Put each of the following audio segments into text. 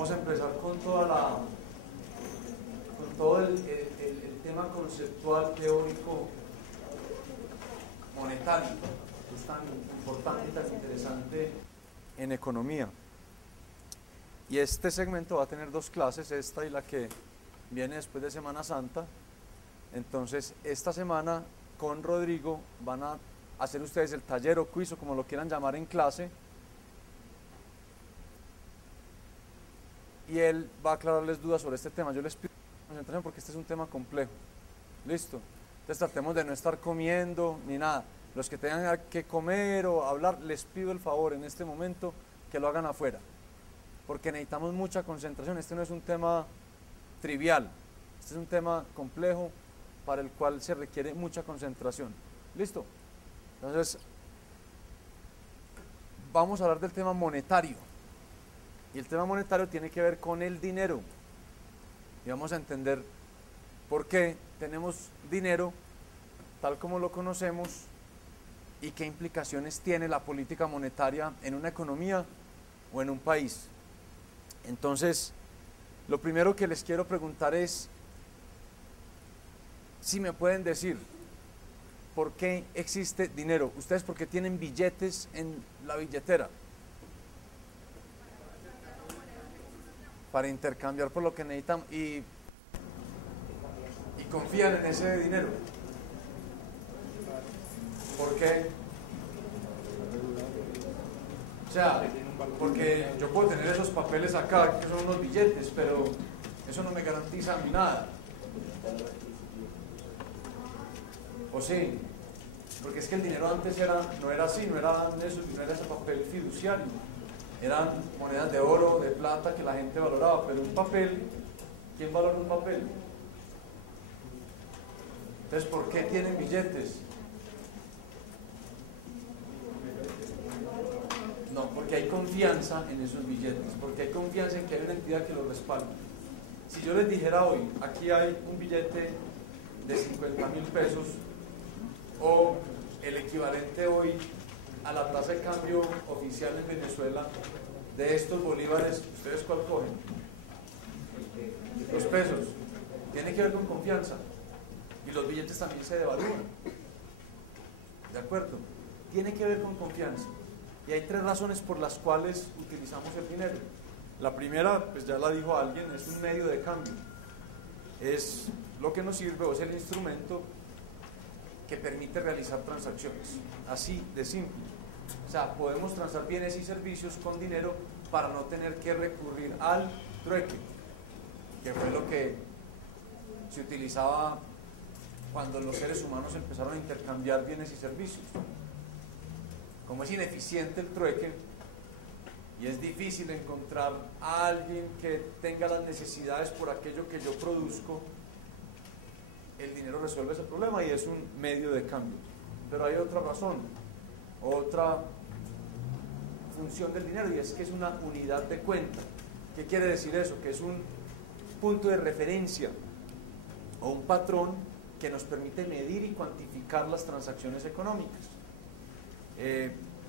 Vamos a empezar con todo el tema conceptual, teórico, monetario, que es tan importante y tan interesante en economía. Y este segmento va a tener dos clases, esta y la que viene después de Semana Santa. Entonces, esta semana con Rodrigo van a hacer ustedes el taller o quiz o como lo quieran llamar en clase. Y él va a aclararles dudas sobre este tema. Yo les pido concentración porque este es un tema complejo. ¿Listo? Entonces tratemos de no estar comiendo ni nada. Los que tengan que comer o hablar, les pido el favor en este momento que lo hagan afuera. Porque necesitamos mucha concentración. Este no es un tema trivial. Este es un tema complejo para el cual se requiere mucha concentración. ¿Listo? Entonces, vamos a hablar del tema monetario. Y el tema monetario tiene que ver con el dinero. Y vamos a entender por qué tenemos dinero tal como lo conocemos y qué implicaciones tiene la política monetaria en una economía o en un país. Entonces, lo primero que les quiero preguntar es si me pueden decir por qué existe dinero. ¿Ustedes por qué tienen billetes en la billetera? Para intercambiar por lo que necesitan y confían en ese dinero. ¿Por qué? O sea, porque yo puedo tener esos papeles acá, que son unos billetes, pero eso no me garantiza nada. ¿O sí? Porque es que el dinero antes no era así, no era ese papel fiduciario. Eran monedas de oro, de plata que la gente valoraba, pero un papel, ¿quién valora un papel? Entonces, ¿por qué tienen billetes? No, porque hay confianza en esos billetes, porque hay confianza en que hay una entidad que los respalda. Si yo les dijera hoy, aquí hay un billete de 50.000 pesos, o el equivalente hoy a la tasa de cambio oficial en Venezuela de estos bolívares, ¿ustedes cuál cogen? Los pesos. Tiene que ver con confianza. Y los billetes también se devalúan. ¿De acuerdo? Tiene que ver con confianza. Y hay tres razones por las cuales utilizamos el dinero. La primera, pues ya la dijo alguien, es un medio de cambio. Es lo que nos sirve, o es el instrumento que permite realizar transacciones, así de simple. O sea, podemos transar bienes y servicios con dinero para no tener que recurrir al trueque, que fue lo que se utilizaba cuando los seres humanos empezaron a intercambiar bienes y servicios. Como es ineficiente el trueque y es difícil encontrar a alguien que tenga las necesidades por aquello que yo produzco, el dinero resuelve ese problema y es un medio de cambio. Pero hay otra razón, otra función del dinero, y es que es una unidad de cuenta. ¿Qué quiere decir eso? Que es un punto de referencia o un patrón que nos permite medir y cuantificar las transacciones económicas.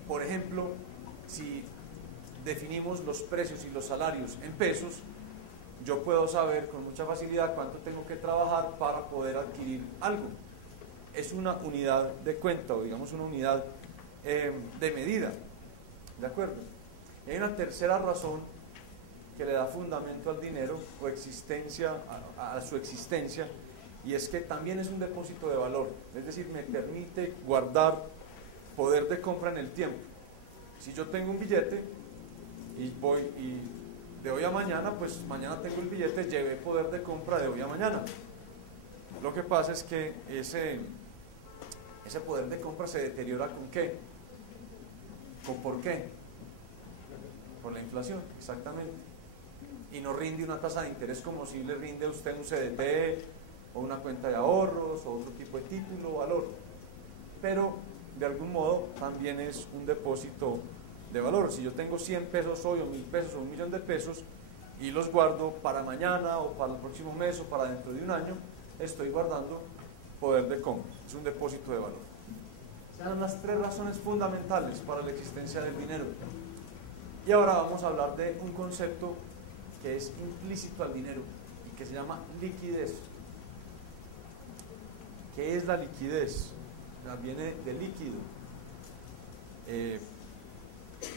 Por ejemplo, si definimos los precios y los salarios en pesos, yo puedo saber con mucha facilidad cuánto tengo que trabajar para poder adquirir algo. Es una unidad de cuenta, o digamos una unidad de medida. ¿De acuerdo? Y hay una tercera razón que le da fundamento al dinero o existencia, a su existencia, y es que también es un depósito de valor. Es decir, me permite guardar poder de compra en el tiempo. Si yo tengo un billete y voy y de hoy a mañana, pues mañana tengo el billete, llevé poder de compra de hoy a mañana. Lo que pasa es que ese poder de compra se deteriora ¿con qué? ¿Por qué? Por la inflación, exactamente. Y no rinde una tasa de interés como si le rinde a usted un CDT o una cuenta de ahorros o otro tipo de título o valor. Pero de algún modo también es un depósito de valor. Si yo tengo 100 pesos hoy o 1.000 pesos o 1.000.000 de pesos y los guardo para mañana o para el próximo mes o para dentro de un año, estoy guardando poder de compra. Es un depósito de valor. Esas son las tres razones fundamentales para la existencia del dinero. Y ahora vamos a hablar de un concepto que es implícito al dinero y que se llama liquidez. ¿Qué es la liquidez? Viene de líquido.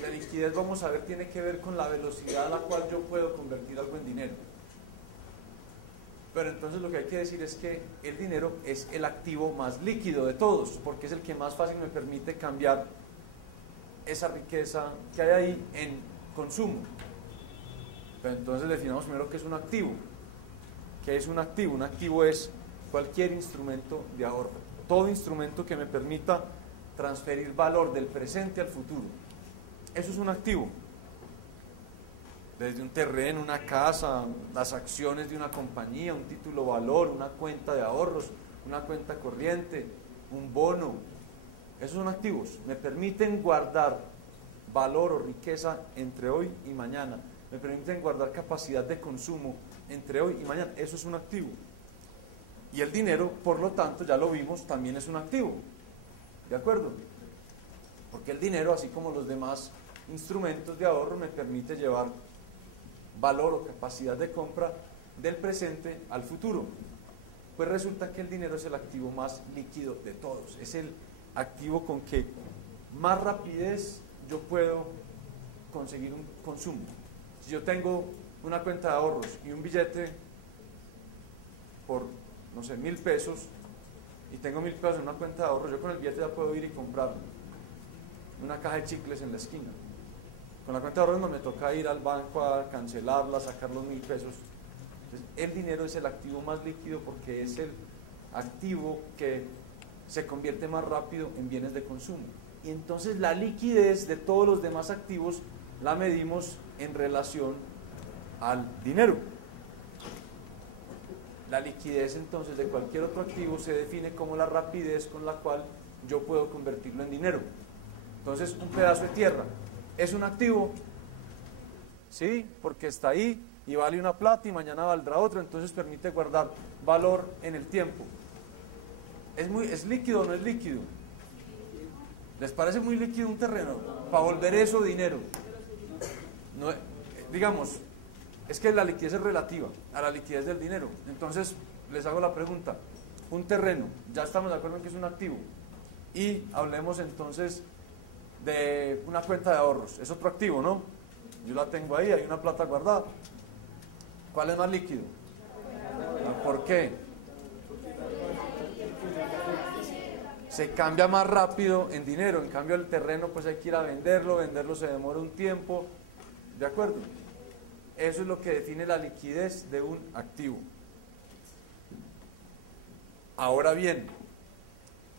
La liquidez, vamos a ver, tiene que ver con la velocidad a la cual yo puedo convertir algo en dinero. Pero entonces lo que hay que decir es que el dinero es el activo más líquido de todos, porque es el que más fácil me permite cambiar esa riqueza que hay ahí en consumo. Pero entonces definamos primero qué es un activo. ¿Qué es un activo? Un activo es cualquier instrumento de ahorro, todo instrumento que me permita transferir valor del presente al futuro. Eso es un activo. Desde un terreno, una casa, las acciones de una compañía, un título valor, una cuenta de ahorros, una cuenta corriente, un bono. Esos son activos. Me permiten guardar valor o riqueza entre hoy y mañana. Me permiten guardar capacidad de consumo entre hoy y mañana. Eso es un activo. Y el dinero, por lo tanto, ya lo vimos, también es un activo. ¿De acuerdo? Porque el dinero, así como los demás instrumentos de ahorro, me permite llevar valor o capacidad de compra del presente al futuro. Pues resulta que el dinero es el activo más líquido de todos. Es el activo con que más rapidez yo puedo conseguir un consumo. Si yo tengo una cuenta de ahorros y un billete por, no sé, 1.000 pesos, y tengo 1.000 pesos en una cuenta de ahorros, yo con el billete ya puedo ir y comprar una caja de chicles en la esquina. Con la cuenta de ahorros no me toca ir al banco a cancelarla, sacar los 1.000 pesos. Entonces, el dinero es el activo más líquido porque es el activo que se convierte más rápido en bienes de consumo. Y entonces la liquidez de todos los demás activos la medimos en relación al dinero. La liquidez entonces de cualquier otro activo se define como la rapidez con la cual yo puedo convertirlo en dinero. Entonces, un pedazo de tierra es un activo, ¿sí? Porque está ahí y vale una plata y mañana valdrá otra, entonces permite guardar valor en el tiempo. ¿Es líquido o no es líquido? ¿Les parece muy líquido un terreno? Para volver eso dinero. No, digamos, es que la liquidez es relativa a la liquidez del dinero. Entonces, les hago la pregunta. Un terreno, ya estamos de acuerdo en que es un activo. Y hablemos entonces de una cuenta de ahorros. Es otro activo, ¿no? Yo la tengo ahí, hay una plata guardada. ¿Cuál es más líquido? ¿Por qué? Se cambia más rápido en dinero. En cambio el terreno pues hay que ir a venderlo se demora un tiempo. ¿De acuerdo? Eso es lo que define la liquidez de un activo. Ahora bien,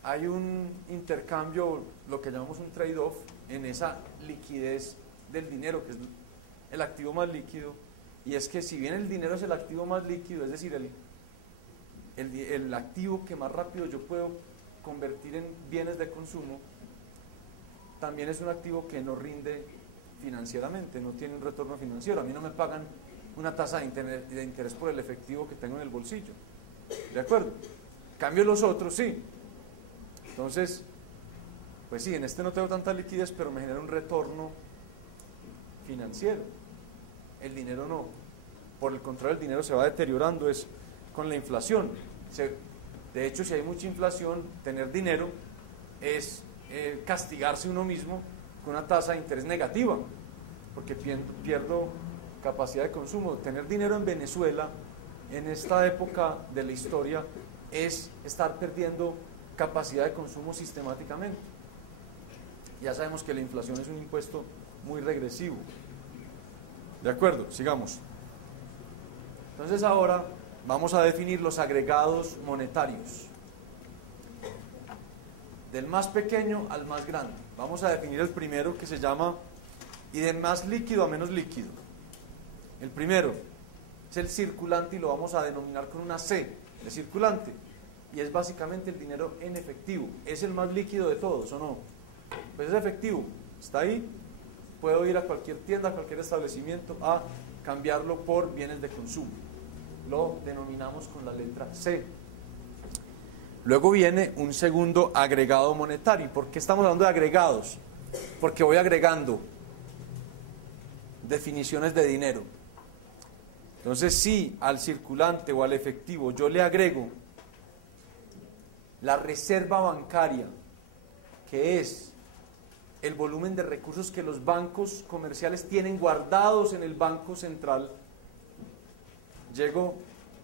hay un intercambio, lo que llamamos un trade-off, en esa liquidez del dinero, que es el activo más líquido, y es que si bien el dinero es el activo más líquido, es decir, el activo que más rápido yo puedo convertir en bienes de consumo, también es un activo que no rinde financieramente, no tiene un retorno financiero. A mí no me pagan una tasa de interés por el efectivo que tengo en el bolsillo. ¿De acuerdo? En cambio los otros sí. Entonces, pues sí, en este no tengo tanta liquidez, pero me genera un retorno financiero. El dinero no. Por el contrario, el dinero se va deteriorando, es con la inflación. De hecho, si hay mucha inflación, tener dinero es castigarse uno mismo con una tasa de interés negativa, porque pierdo capacidad de consumo. Tener dinero en Venezuela, en esta época de la historia, es estar perdiendo capacidad de consumo sistemáticamente. Ya sabemos que la inflación es un impuesto muy regresivo. ¿De acuerdo? Sigamos. Entonces ahora vamos a definir los agregados monetarios. Del más pequeño al más grande. Vamos a definir el primero, que se llama, y de más líquido a menos líquido. El primero es el circulante y lo vamos a denominar con una C, de circulante. Y es básicamente el dinero en efectivo. ¿Es el más líquido de todos o no? Pues es efectivo, está ahí. Puedo ir a cualquier tienda, a cualquier establecimiento a cambiarlo por bienes de consumo. Lo denominamos con la letra C. Luego viene un segundo agregado monetario. ¿Por qué estamos hablando de agregados? Porque voy agregando definiciones de dinero. Entonces, si al circulante o al efectivo yo le agrego la reserva bancaria, que es el volumen de recursos que los bancos comerciales tienen guardados en el Banco Central, llego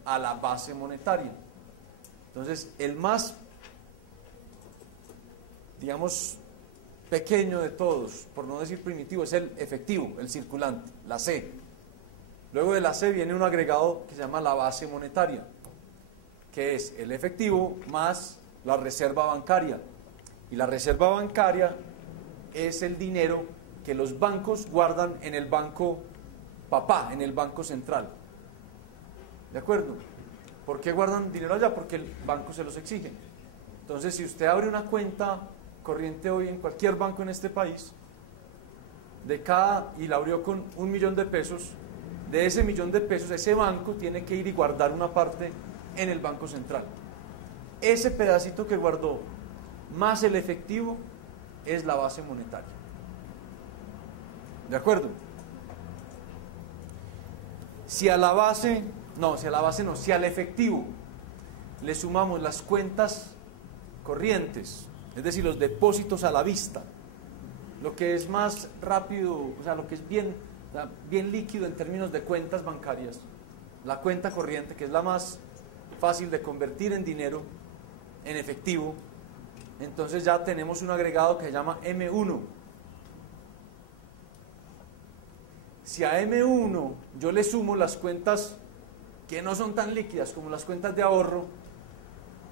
a la base monetaria. Entonces, el más, digamos, pequeño de todos, por no decir primitivo, es el efectivo, el circulante, la C. Luego de la C viene un agregado que se llama la base monetaria, que es el efectivo más la reserva bancaria. Y la reserva bancaria es el dinero que los bancos guardan en el banco papá, en el Banco Central. ¿De acuerdo? ¿Por qué guardan dinero allá? Porque el banco se los exige. Entonces, si usted abre una cuenta corriente hoy en cualquier banco en este país, y la abrió con 1.000.000 de pesos, de ese 1.000.000 de pesos, ese banco tiene que ir y guardar una parte en el Banco Central. Ese pedacito que guardó, más el efectivo, es la base monetaria. ¿De acuerdo? Si al efectivo le sumamos las cuentas corrientes, es decir, los depósitos a la vista, lo que es más rápido, o sea, lo que es bien líquido en términos de cuentas bancarias, la cuenta corriente, que es la más fácil de convertir en dinero, en efectivo, entonces ya tenemos un agregado que se llama M1. Si a M1 yo le sumo las cuentas que no son tan líquidas como las cuentas de ahorro,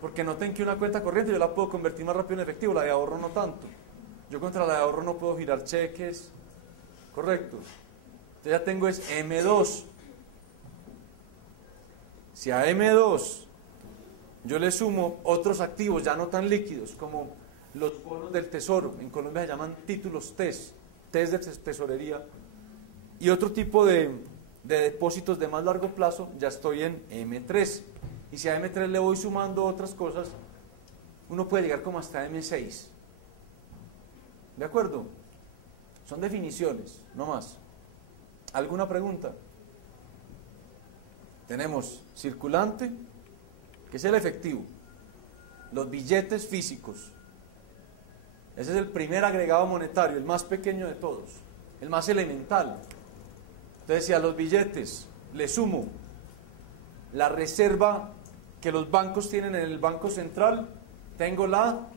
porque noten que una cuenta corriente yo la puedo convertir más rápido en efectivo, la de ahorro no tanto. Yo contra la de ahorro no puedo girar cheques, correcto. Entonces ya tengo es M2. Si a M2 yo le sumo otros activos ya no tan líquidos, como los bonos del tesoro, en Colombia se llaman títulos TES de tesorería, y otro tipo de depósitos de más largo plazo, ya estoy en M3. Y si a M3 le voy sumando otras cosas, uno puede llegar como hasta M6. ¿De acuerdo? Son definiciones, no más. ¿Alguna pregunta? Tenemos circulante, que es el efectivo, los billetes físicos. Ese es el primer agregado monetario, el más pequeño de todos, el más elemental. Entonces, si a los billetes le sumo la reserva que los bancos tienen en el Banco Central, tengo la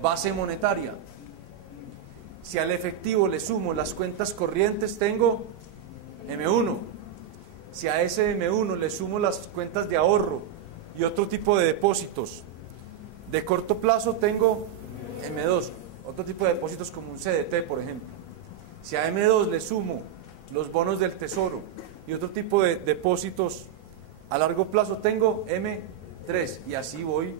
base monetaria. Si al efectivo le sumo las cuentas corrientes, tengo M1. Si a ese M1 le sumo las cuentas de ahorro y otro tipo de depósitos de corto plazo, tengo M2. Otro tipo de depósitos como un CDT, por ejemplo. Si a M2 le sumo los bonos del tesoro y otro tipo de depósitos a largo plazo, tengo M3. Y así voy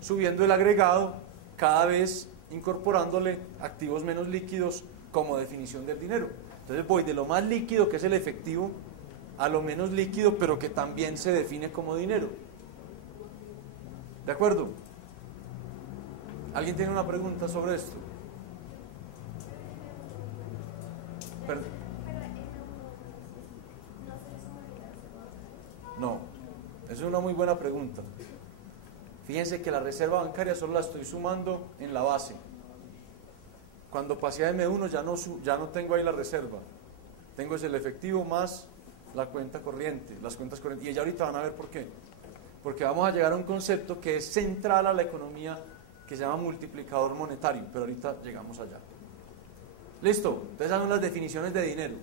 subiendo el agregado, cada vez incorporándole activos menos líquidos como definición del dinero. Entonces voy de lo más líquido, que es el efectivo, a lo menos líquido, pero que también se define como dinero. ¿De acuerdo? ¿Alguien tiene una pregunta sobre esto? Perdón. No, esa es una muy buena pregunta. Fíjense que la reserva bancaria solo la estoy sumando en la base. Cuando pasé a M1 ya no tengo ahí la reserva. Tengo el efectivo más la cuenta corriente, las cuentas corrientes. Y ya ahorita van a ver por qué. Porque vamos a llegar a un concepto que es central a la economía, que se llama multiplicador monetario, pero ahorita llegamos allá. ¿Listo? Entonces esas son las definiciones de dinero.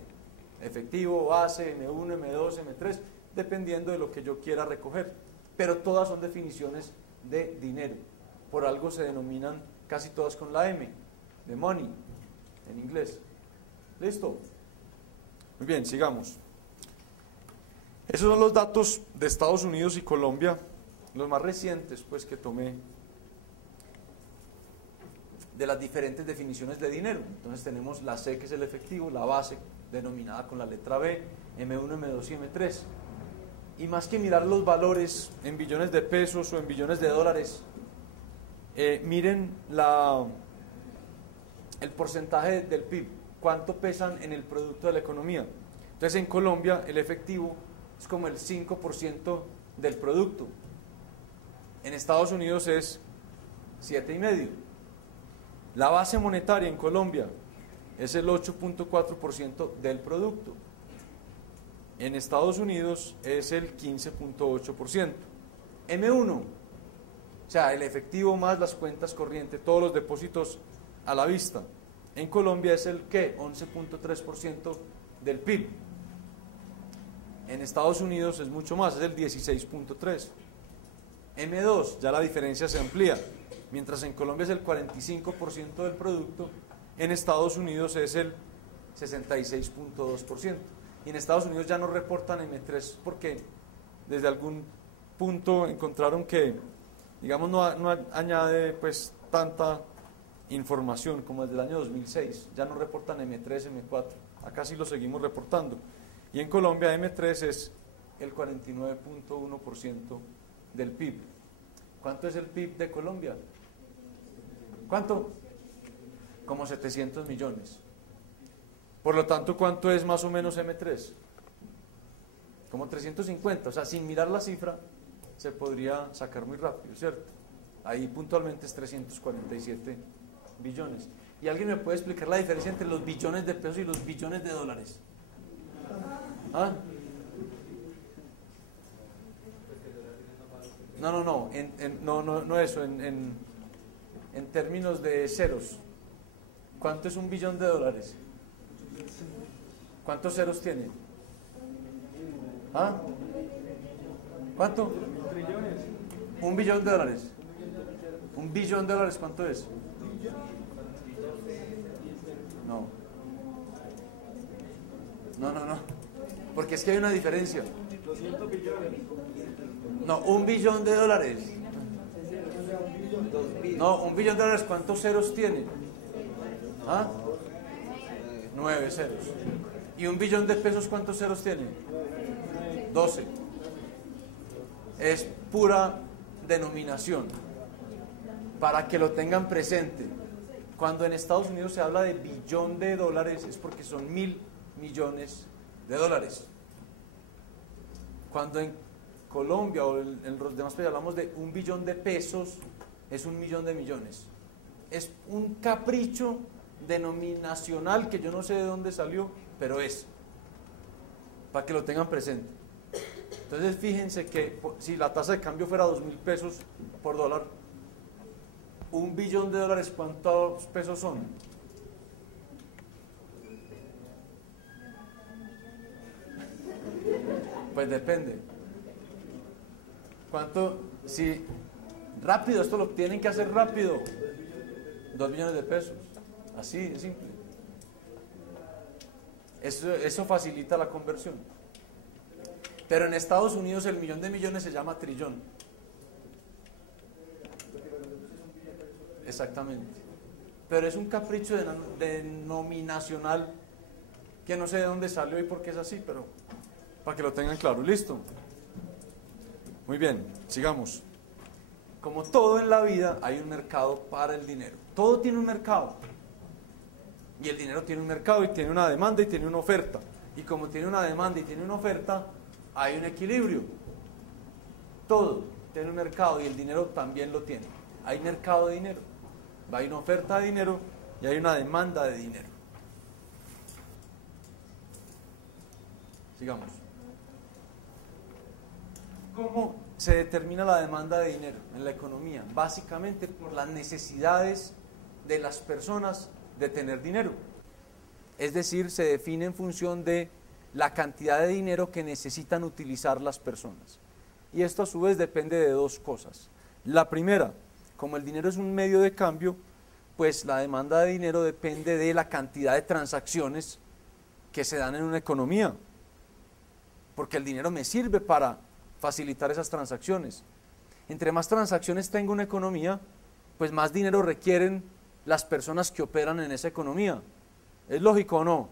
Efectivo, base, M1, M2, M3, dependiendo de lo que yo quiera recoger. Pero todas son definiciones de dinero. Por algo se denominan casi todas con la M, de money, en inglés. ¿Listo? Muy bien, sigamos. Esos son los datos de Estados Unidos y Colombia, los más recientes pues que tomé de las diferentes definiciones de dinero. Entonces tenemos la C, que es el efectivo, la base, denominada con la letra B, M1, M2 y M3. Y más que mirar los valores en billones de pesos o en billones de dólares, miren el porcentaje del PIB, cuánto pesan en el producto de la economía. Entonces en Colombia el efectivo es como el 5% del producto. En Estados Unidos es 7,5%. La base monetaria en Colombia es el 8,4% del producto. En Estados Unidos es el 15,8%. M1, o sea, el efectivo más las cuentas corrientes, todos los depósitos a la vista. En Colombia es el ¿qué? 11,3% del PIB. En Estados Unidos es mucho más, es el 16,3%. M2, ya la diferencia se amplía. Mientras en Colombia es el 45% del producto, en Estados Unidos es el 66,2%. Y en Estados Unidos ya no reportan M3 porque desde algún punto encontraron que, digamos, no añade pues tanta información como desde el año 2006. Ya no reportan M3, M4. Acá sí lo seguimos reportando. Y en Colombia M3 es el 49,1% del PIB. ¿Cuánto es el PIB de Colombia? ¿Cuánto? Como 700 millones. Por lo tanto, ¿cuánto es más o menos M3? Como 350. O sea, sin mirar la cifra, se podría sacar muy rápido, ¿cierto? Ahí puntualmente es 347 billones. ¿Y alguien me puede explicar la diferencia entre los billones de pesos y los billones de dólares? ¿Ah? No eso, en términos de ceros. ¿Cuánto es un billón de dólares? ¿Cuántos ceros tiene? ¿Ah? ¿Cuánto? Un billón de dólares. ¿Un billón de dólares cuánto es? No. Porque es que hay una diferencia. 200 billones. No, un billón de dólares. No, un billón de dólares, ¿cuántos ceros tiene? ¿Ah? 9 ceros. ¿Y un billón de pesos cuántos ceros tiene? 12. Es pura denominación. Para que lo tengan presente. Cuando en Estados Unidos se habla de billón de dólares es porque son 1.000 millones de dólares. Cuando en Colombia o en los demás países hablamos de un billón de pesos, es 1.000.000 de millones. Es un capricho denominacional que yo no sé de dónde salió, pero es. Para que lo tengan presente. Entonces fíjense que si la tasa de cambio fuera 2.000 pesos por dólar, un billón de dólares, ¿cuántos pesos son? Pues depende. ¿Cuánto? Si rápido, esto lo tienen que hacer rápido. 2 millones de pesos. Así de simple. Eso facilita la conversión. Pero en Estados Unidos el millón de millones se llama trillón. Exactamente. Pero es un capricho denominacional que no sé de dónde salió y por qué es así, pero para que lo tengan claro. ¿Listo? Muy bien, sigamos. Como todo en la vida, hay un mercado para el dinero. Todo tiene un mercado. Y el dinero tiene un mercado y tiene una demanda y tiene una oferta. Y como tiene una demanda y tiene una oferta, hay un equilibrio. Todo tiene un mercado y el dinero también lo tiene. Hay mercado de dinero. Hay una oferta de dinero y hay una demanda de dinero. Sigamos. ¿Cómo se determina la demanda de dinero en la economía? Básicamente por las necesidades de las personas de tener dinero. Es decir, se define en función de la cantidad de dinero que necesitan utilizar las personas. Y esto a su vez depende de dos cosas. La primera, como el dinero es un medio de cambio, pues la demanda de dinero depende de la cantidad de transacciones que se dan en una economía. Porque el dinero me sirve para facilitar esas transacciones. Entre más transacciones tenga una economía, pues más dinero requieren las personas que operan en esa economía. ¿Es lógico o no?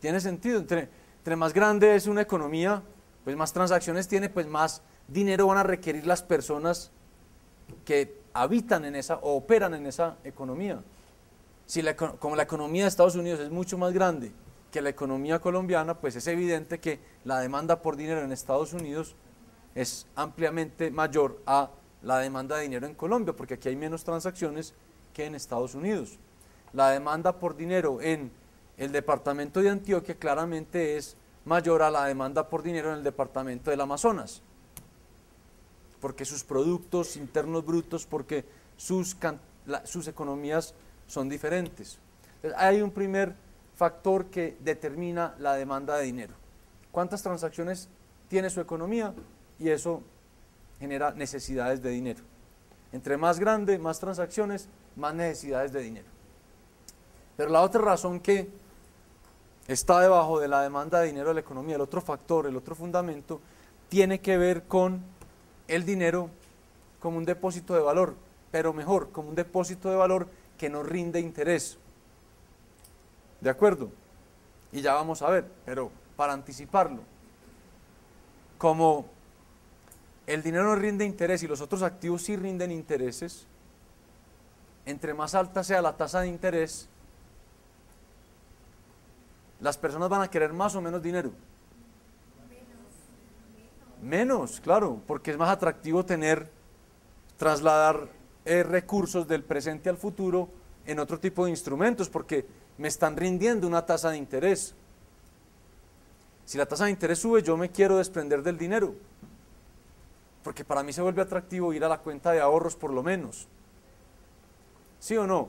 ¿Tiene sentido? Entre más grande es una economía, pues más transacciones tiene, pues más dinero van a requerir las personas que habitan en esa o operan en esa economía. Como la economía de Estados Unidos es mucho más grande que la economía colombiana, pues es evidente que la demanda por dinero en Estados Unidos es ampliamente mayor a la demanda de dinero en Colombia, porque aquí hay menos transacciones que en Estados Unidos. La demanda por dinero en el departamento de Antioquia claramente es mayor a la demanda por dinero en el departamento del Amazonas, porque sus productos internos brutos, porque sus economías son diferentes. Entonces, hay un primer factor que determina la demanda de dinero. ¿Cuántas transacciones tiene su economía? Y eso genera necesidades de dinero. Entre más grande, más transacciones, más necesidades de dinero. Pero la otra razón que está debajo de la demanda de dinero de la economía, el otro factor, el otro fundamento, tiene que ver con el dinero como un depósito de valor, pero mejor, como un depósito de valor que nos rinde interés. ¿De acuerdo? Y ya vamos a ver, pero para anticiparlo, como el dinero no rinde interés y los otros activos sí rinden intereses, entre más alta sea la tasa de interés, las personas van a querer más o menos dinero. Menos, claro, porque es más atractivo trasladar recursos del presente al futuro en otro tipo de instrumentos, porque me están rindiendo una tasa de interés. Si la tasa de interés sube, yo me quiero desprender del dinero, porque para mí se vuelve atractivo ir a la cuenta de ahorros por lo menos. ¿Sí o no?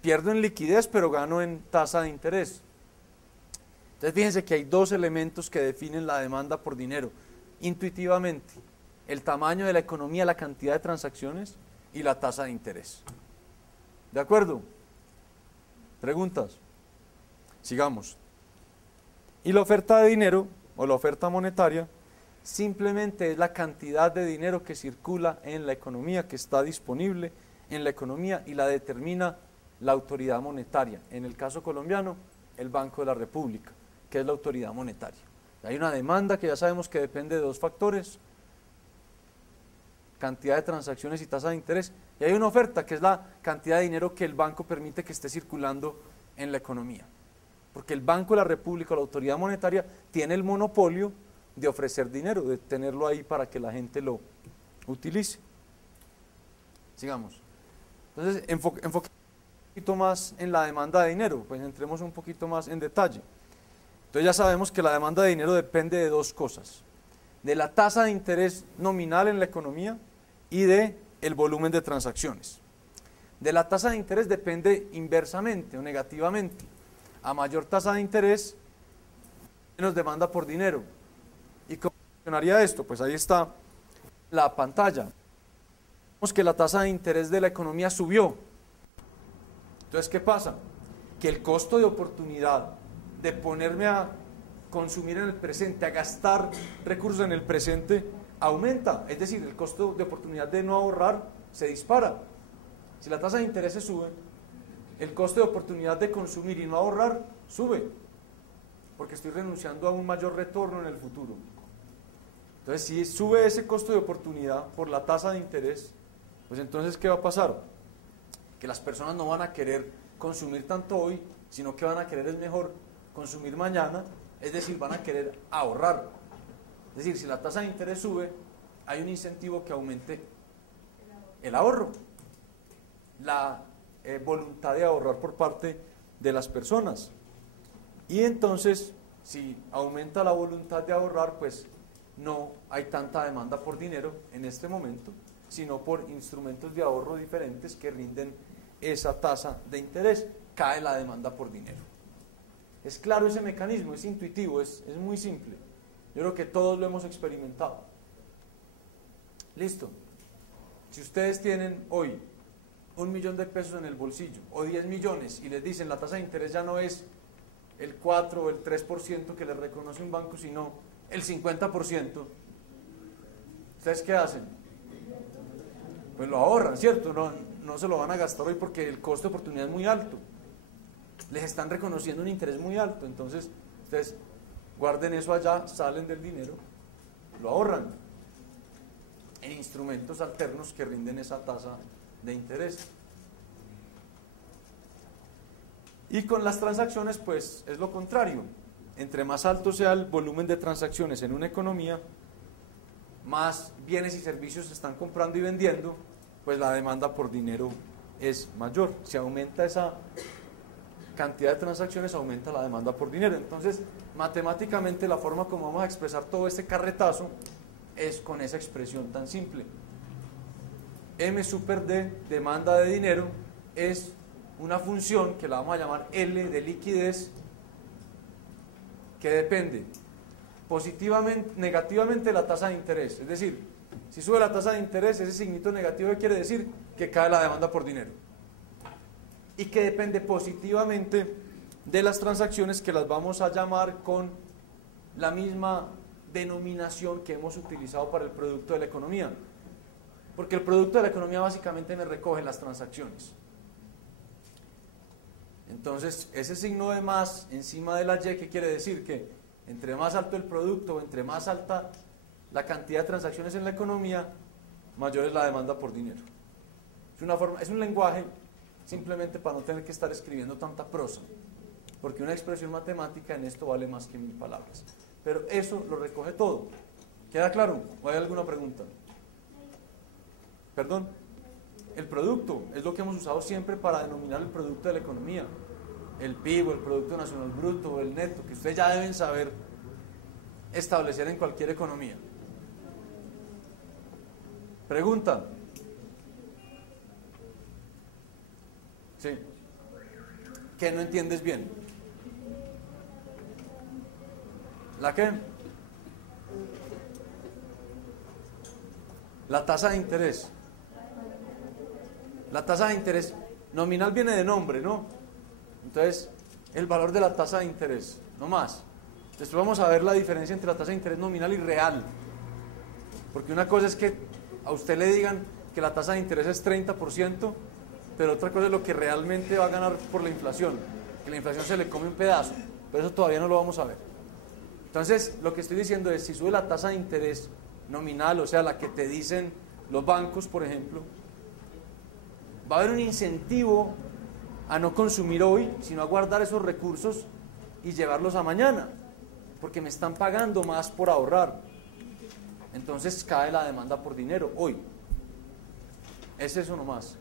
Pierdo en liquidez, pero gano en tasa de interés. Entonces fíjense que hay dos elementos que definen la demanda por dinero intuitivamente: el tamaño de la economía, la cantidad de transacciones y la tasa de interés. ¿De acuerdo? ¿Preguntas? Sigamos. Y la oferta de dinero, o la oferta monetaria, simplemente es la cantidad de dinero que circula en la economía, que está disponible en la economía, y la determina la autoridad monetaria. En el caso colombiano, el Banco de la República, que es la autoridad monetaria. Hay una demanda que ya sabemos que depende de dos factores: cantidad de transacciones y tasa de interés, y hay una oferta que es la cantidad de dinero que el banco permite que esté circulando en la economía, porque el Banco de la República, la autoridad monetaria, tiene el monopolio de ofrecer dinero, de tenerlo ahí para que la gente lo utilice. Sigamos. Entonces, enfoquemos un poquito más en la demanda de dinero, pues entremos un poquito más en detalle. Entonces ya sabemos que la demanda de dinero depende de dos cosas: de la tasa de interés nominal en la economía y de el volumen de transacciones. De la tasa de interés depende inversamente o negativamente. A mayor tasa de interés, menos demanda por dinero. ¿Y cómo funcionaría esto? Pues ahí está la pantalla. Vemos que la tasa de interés de la economía subió. Entonces, ¿qué pasa? Que el costo de oportunidad de ponerme a consumir en el presente, a gastar recursos en el presente, aumenta. Es decir, el costo de oportunidad de no ahorrar se dispara. Si la tasa de interés se sube, el costo de oportunidad de consumir y no ahorrar sube, porque estoy renunciando a un mayor retorno en el futuro. Entonces, si sube ese costo de oportunidad por la tasa de interés, pues entonces, ¿qué va a pasar? Que las personas no van a querer consumir tanto hoy, sino que van a querer, es mejor, consumir mañana, es decir, van a querer ahorrar. Es decir, si la tasa de interés sube, hay un incentivo que aumente el ahorro, la voluntad de ahorrar por parte de las personas. Y entonces, si aumenta la voluntad de ahorrar, pues no hay tanta demanda por dinero en este momento, sino por instrumentos de ahorro diferentes que rinden esa tasa de interés. Cae la demanda por dinero. Es claro ese mecanismo, es intuitivo, es muy simple. Yo creo que todos lo hemos experimentado. Listo. Si ustedes tienen hoy 1 millón de pesos en el bolsillo, o 10 millones, y les dicen la tasa de interés ya no es el 4 o el 3% que les reconoce un banco, sino el 50%, ¿ustedes qué hacen? Pues lo ahorran, ¿cierto? No se lo van a gastar hoy porque el costo de oportunidad es muy alto. Les están reconociendo un interés muy alto, entonces ustedes guarden eso allá, salen del dinero, lo ahorran en instrumentos alternos que rinden esa tasa de interés. Y con las transacciones, pues es lo contrario. Entre más alto sea el volumen de transacciones en una economía, más bienes y servicios se están comprando y vendiendo, pues la demanda por dinero es mayor. Si aumenta esa cantidad de transacciones, aumenta la demanda por dinero. Entonces, matemáticamente, la forma como vamos a expresar todo este carretazo es con esa expresión tan simple. M super D, demanda de dinero, es una función que la vamos a llamar L de liquidez, que depende positivamente, negativamente de la tasa de interés. Es decir, si sube la tasa de interés, ese signito negativo quiere decir que cae la demanda por dinero. Y que depende positivamente de las transacciones, que las vamos a llamar con la misma denominación que hemos utilizado para el producto de la economía. Porque el producto de la economía básicamente me recoge las transacciones. Entonces, ese signo de más encima de la Y, ¿qué quiere decir? Que entre más alto el producto, o entre más alta la cantidad de transacciones en la economía, mayor es la demanda por dinero. Es un lenguaje simplemente para no tener que estar escribiendo tanta prosa, porque una expresión matemática en esto vale más que 1000 palabras. Pero eso lo recoge todo. ¿Queda claro? ¿O hay alguna pregunta? ¿Perdón? El producto es lo que hemos usado siempre para denominar el producto de la economía. El PIB, el Producto Nacional Bruto, el neto, que ustedes ya deben saber establecer en cualquier economía. ¿Pregunta? Sí. ¿Qué no entiendes bien? ¿La qué? La tasa de interés. La tasa de interés nominal viene de nombre, ¿no? Entonces, el valor de la tasa de interés, no más. Después vamos a ver la diferencia entre la tasa de interés nominal y real. Porque una cosa es que a usted le digan que la tasa de interés es 30%, pero otra cosa es lo que realmente va a ganar por la inflación, que la inflación se le come un pedazo, pero eso todavía no lo vamos a ver. Entonces, lo que estoy diciendo es, si sube la tasa de interés nominal, o sea, la que te dicen los bancos, por ejemplo, va a haber un incentivo a no consumir hoy, sino a guardar esos recursos y llevarlos a mañana, porque me están pagando más por ahorrar. Entonces cae la demanda por dinero hoy. Es eso nomás.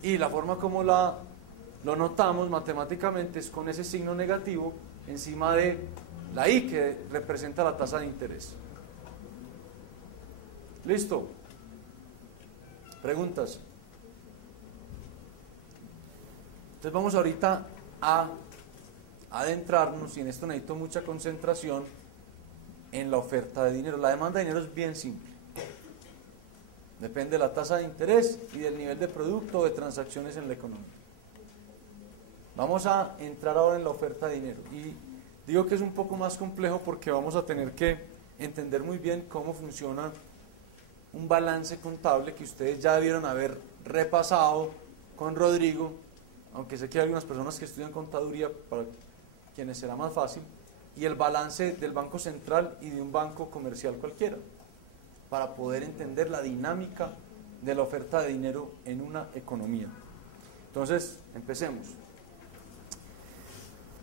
Y la forma como lo notamos matemáticamente es con ese signo negativo encima de la I, que representa la tasa de interés. ¿Listo? ¿Preguntas? Entonces vamos ahorita a adentrarnos, y en esto necesito mucha concentración, en la oferta de dinero. La demanda de dinero es bien simple. Depende de la tasa de interés y del nivel de producto o de transacciones en la economía. Vamos a entrar ahora en la oferta de dinero. Y digo que es un poco más complejo porque vamos a tener que entender muy bien cómo funciona un balance contable que ustedes ya debieron haber repasado con Rodrigo, aunque sé que hay algunas personas que estudian contaduría para quienes será más fácil, y el balance del Banco Central y de un banco comercial cualquiera, para poder entender la dinámica de la oferta de dinero en una economía. Entonces, empecemos.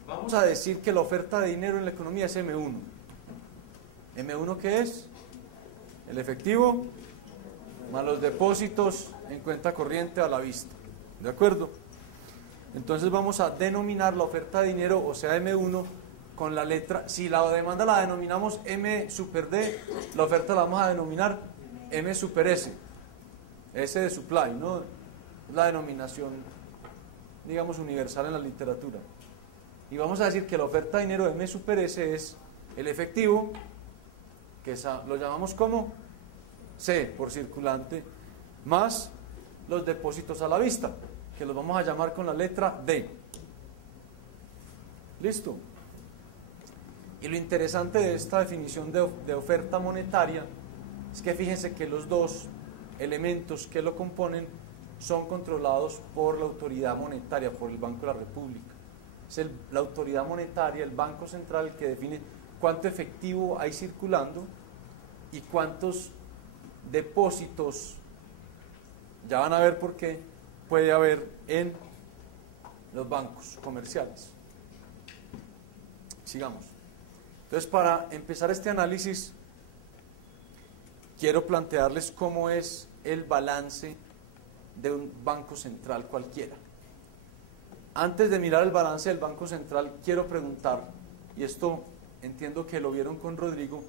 Vamos a decir que la oferta de dinero en la economía es M1. ¿M1 qué es? El efectivo más los depósitos en cuenta corriente a la vista. ¿De acuerdo? Entonces vamos a denominar la oferta de dinero, o sea M1, con la letra, si la demanda la denominamos M super D, la oferta la vamos a denominar M super S, S de supply, ¿no? Es la denominación, digamos, universal en la literatura. Y vamos a decir que la oferta de dinero M super S es el efectivo, que lo llamamos como C por circulante, más los depósitos a la vista, que los vamos a llamar con la letra D. ¿Listo? Y lo interesante de esta definición de oferta monetaria es que fíjense que los dos elementos que lo componen son controlados por la autoridad monetaria, por el Banco de la República. Es la autoridad monetaria, el Banco Central, que define cuánto efectivo hay circulando y cuántos depósitos, ya van a ver por qué, puede haber en los bancos comerciales. Sigamos. Entonces, para empezar este análisis, quiero plantearles cómo es el balance de un banco central cualquiera. Antes de mirar el balance del Banco Central, quiero preguntar, y esto entiendo que lo vieron con Rodrigo,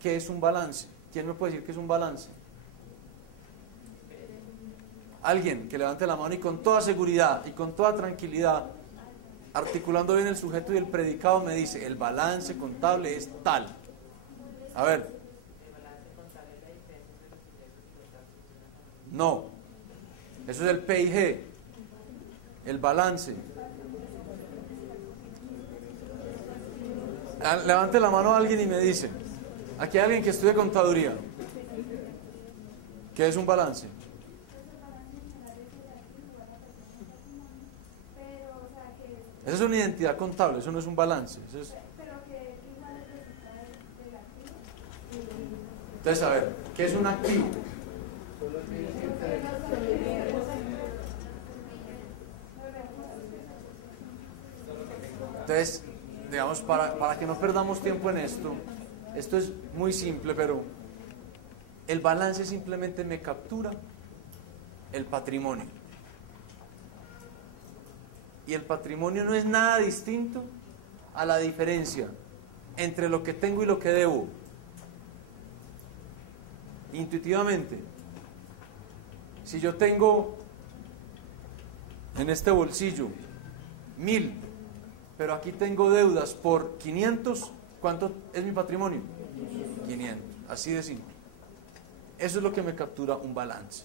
¿qué es un balance? ¿Quién me puede decir qué es un balance? Alguien que levante la mano y con toda seguridad y con toda tranquilidad, articulando bien el sujeto y el predicado, me dice, el balance contable es tal. A ver. No, eso es el PIG. El balance. Levante la mano a alguien y me dice, aquí hay alguien que estudie contaduría. ¿Qué es un balance? Esa es una identidad contable, eso no es un balance. Eso es... Entonces, a ver, ¿qué es un activo? Entonces, digamos, para que no perdamos tiempo en esto es muy simple, pero el balance simplemente me captura el patrimonio. Y el patrimonio no es nada distinto a la diferencia entre lo que tengo y lo que debo. Intuitivamente, si yo tengo en este bolsillo 1000, pero aquí tengo deudas por 500, ¿cuánto es mi patrimonio? 500, así de simple. Eso es lo que me captura un balance.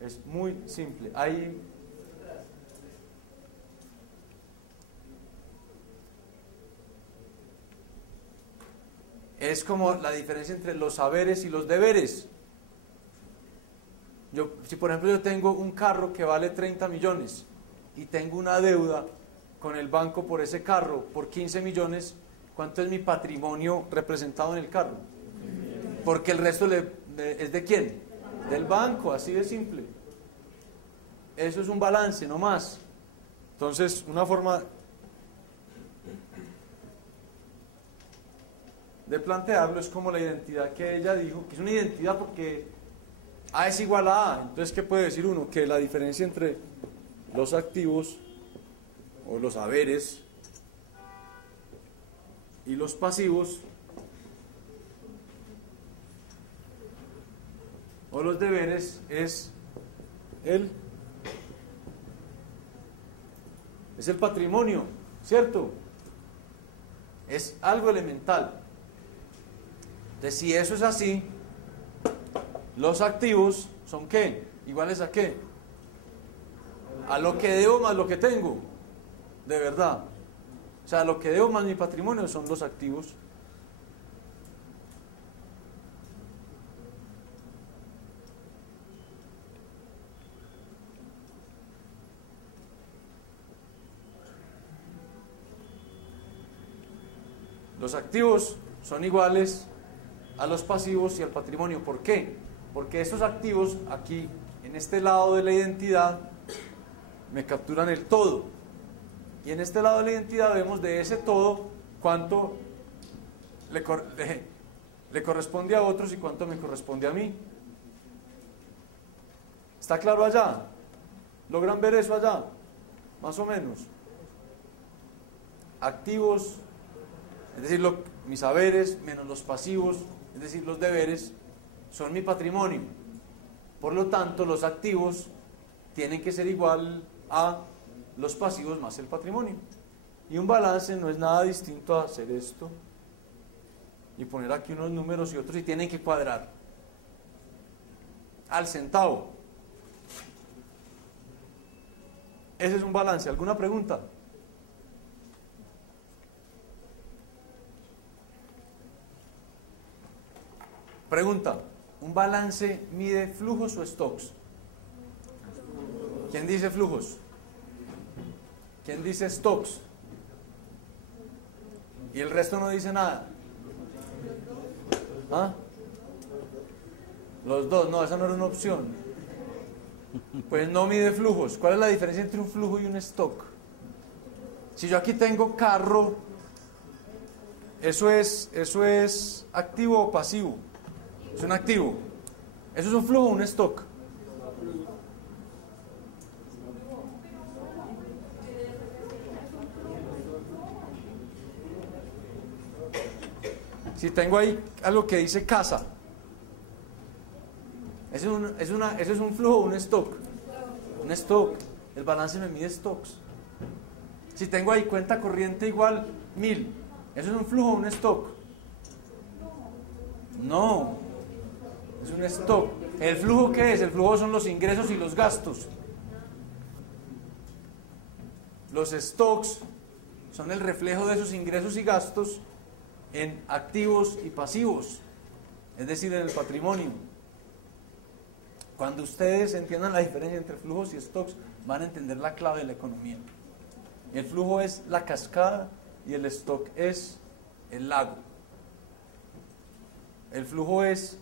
Es muy simple. Es como la diferencia entre los saberes y los deberes. Si por ejemplo yo tengo un carro que vale 30 millones y tengo una deuda con el banco por ese carro por 15 millones, ¿cuánto es mi patrimonio representado en el carro? Porque el resto es ¿de quién? Del banco, así de simple. Eso es un balance, no más. Entonces, una forma de plantearlo es como la identidad que ella dijo, que es una identidad porque A es igual a A. Entonces, ¿qué puede decir uno? Que la diferencia entre los activos o los haberes y los pasivos o los deberes es el patrimonio, ¿cierto? Es algo elemental. Entonces, si eso es así, los activos son ¿qué? ¿Iguales a qué? A lo que debo más lo que tengo, de verdad. O sea, lo que debo más mi patrimonio son los activos. Los activos son iguales a los pasivos y al patrimonio. ¿Por qué? Porque estos activos aquí, en este lado de la identidad, me capturan el todo. Y en este lado de la identidad vemos de ese todo cuánto le corresponde a otros y cuánto me corresponde a mí. ¿Está claro allá? ¿Logran ver eso allá? Más o menos. Activos, es decir, mis haberes menos los pasivos, es decir, los deberes, son mi patrimonio. Por lo tanto, los activos tienen que ser igual a los pasivos más el patrimonio. Y un balance no es nada distinto a hacer esto y poner aquí unos números y otros y tienen que cuadrar al centavo. Ese es un balance. ¿Alguna pregunta? Pregunta, ¿un balance mide flujos o stocks? ¿Quién dice flujos? ¿Quién dice stocks? Y el resto no dice nada. ¿Ah? Los dos, no, esa no era una opción. Pues no mide flujos. ¿Cuál es la diferencia entre un flujo y un stock? Si yo aquí tengo carro, ¿eso es activo o pasivo? Es un activo. ¿Eso es un flujo o un stock? Si tengo ahí algo que dice casa, ¿eso es un flujo o un stock? Un stock. El balance me mide stocks. Si tengo ahí cuenta corriente igual 1000, ¿eso es un flujo o un stock? No, es un stock. ¿El flujo qué es? El flujo son los ingresos y los gastos. Los stocks son el reflejo de esos ingresos y gastos en activos y pasivos, es decir, en el patrimonio. Cuando ustedes entiendan la diferencia entre flujos y stocks, van a entender la clave de la economía. El flujo es la cascada y el stock es el lago. El flujo es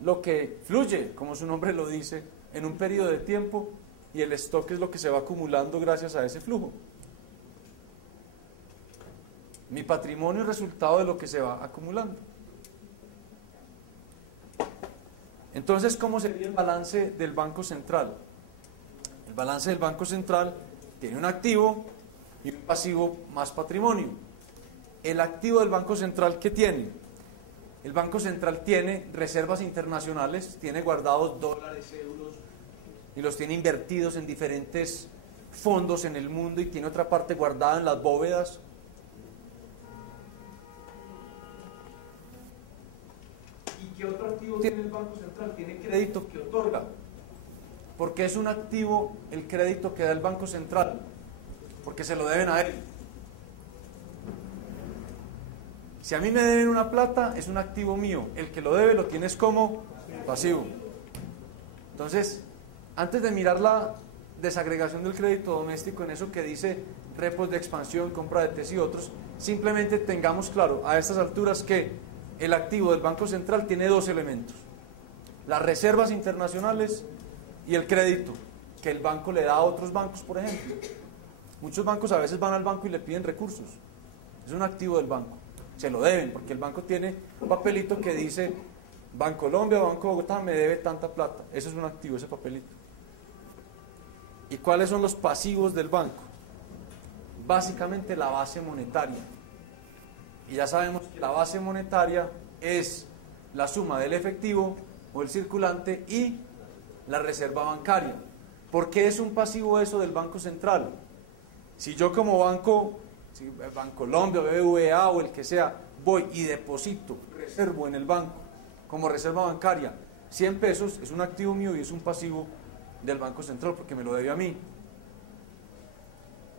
lo que fluye, como su nombre lo dice, en un periodo de tiempo, y el stock es lo que se va acumulando gracias a ese flujo. Mi patrimonio es resultado de lo que se va acumulando. Entonces, ¿cómo sería el balance del Banco Central? El balance del Banco Central tiene un activo y un pasivo más patrimonio. El activo del Banco Central, ¿qué tiene? El Banco Central tiene reservas internacionales, tiene guardados dólares, euros, y los tiene invertidos en diferentes fondos en el mundo, y tiene otra parte guardada en las bóvedas. ¿Y qué otro activo tiene el Banco Central? Tiene crédito que otorga. ¿Por qué es un activo el crédito que da el Banco Central? Porque se lo deben a él. Si a mí me deben una plata, es un activo mío. El que lo debe lo tienes como pasivo. Entonces, antes de mirar la desagregación del crédito doméstico en eso que dice repos de expansión, compra de TES y otros, simplemente tengamos claro a estas alturas que el activo del Banco Central tiene dos elementos: las reservas internacionales y el crédito que el banco le da a otros bancos, por ejemplo. Muchos bancos a veces van al banco y le piden recursos. Es un activo del banco. Se lo deben, porque el banco tiene un papelito que dice Bancolombia o Banco Bogotá me debe tanta plata. Eso es un activo, ese papelito. ¿Y cuáles son los pasivos del banco? Básicamente la base monetaria. Y ya sabemos que la base monetaria es la suma del efectivo o el circulante y la reserva bancaria. ¿Por qué es un pasivo eso del Banco Central? Si yo como banco, si Bancolombia, BBVA o el que sea, voy y deposito, reservo en el banco como reserva bancaria 100 pesos, es un activo mío y es un pasivo del Banco Central porque me lo debe a mí.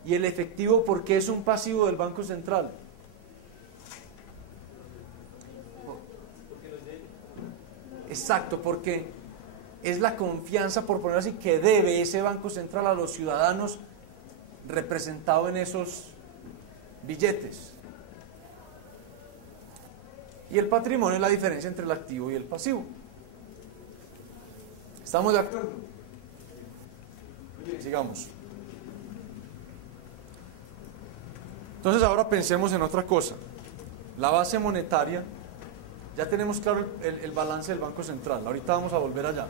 ¿Y el efectivo por qué es un pasivo del Banco Central? Exacto, porque es la confianza, por ponerlo así, que debe ese Banco Central a los ciudadanos representado en esos billetes. Y el patrimonio es la diferencia entre el activo y el pasivo. ¿Estamos de acuerdo? Bien, sigamos. Entonces ahora pensemos en otra cosa. La base monetaria, ya tenemos claro el balance del Banco Central, ahorita vamos a volver allá,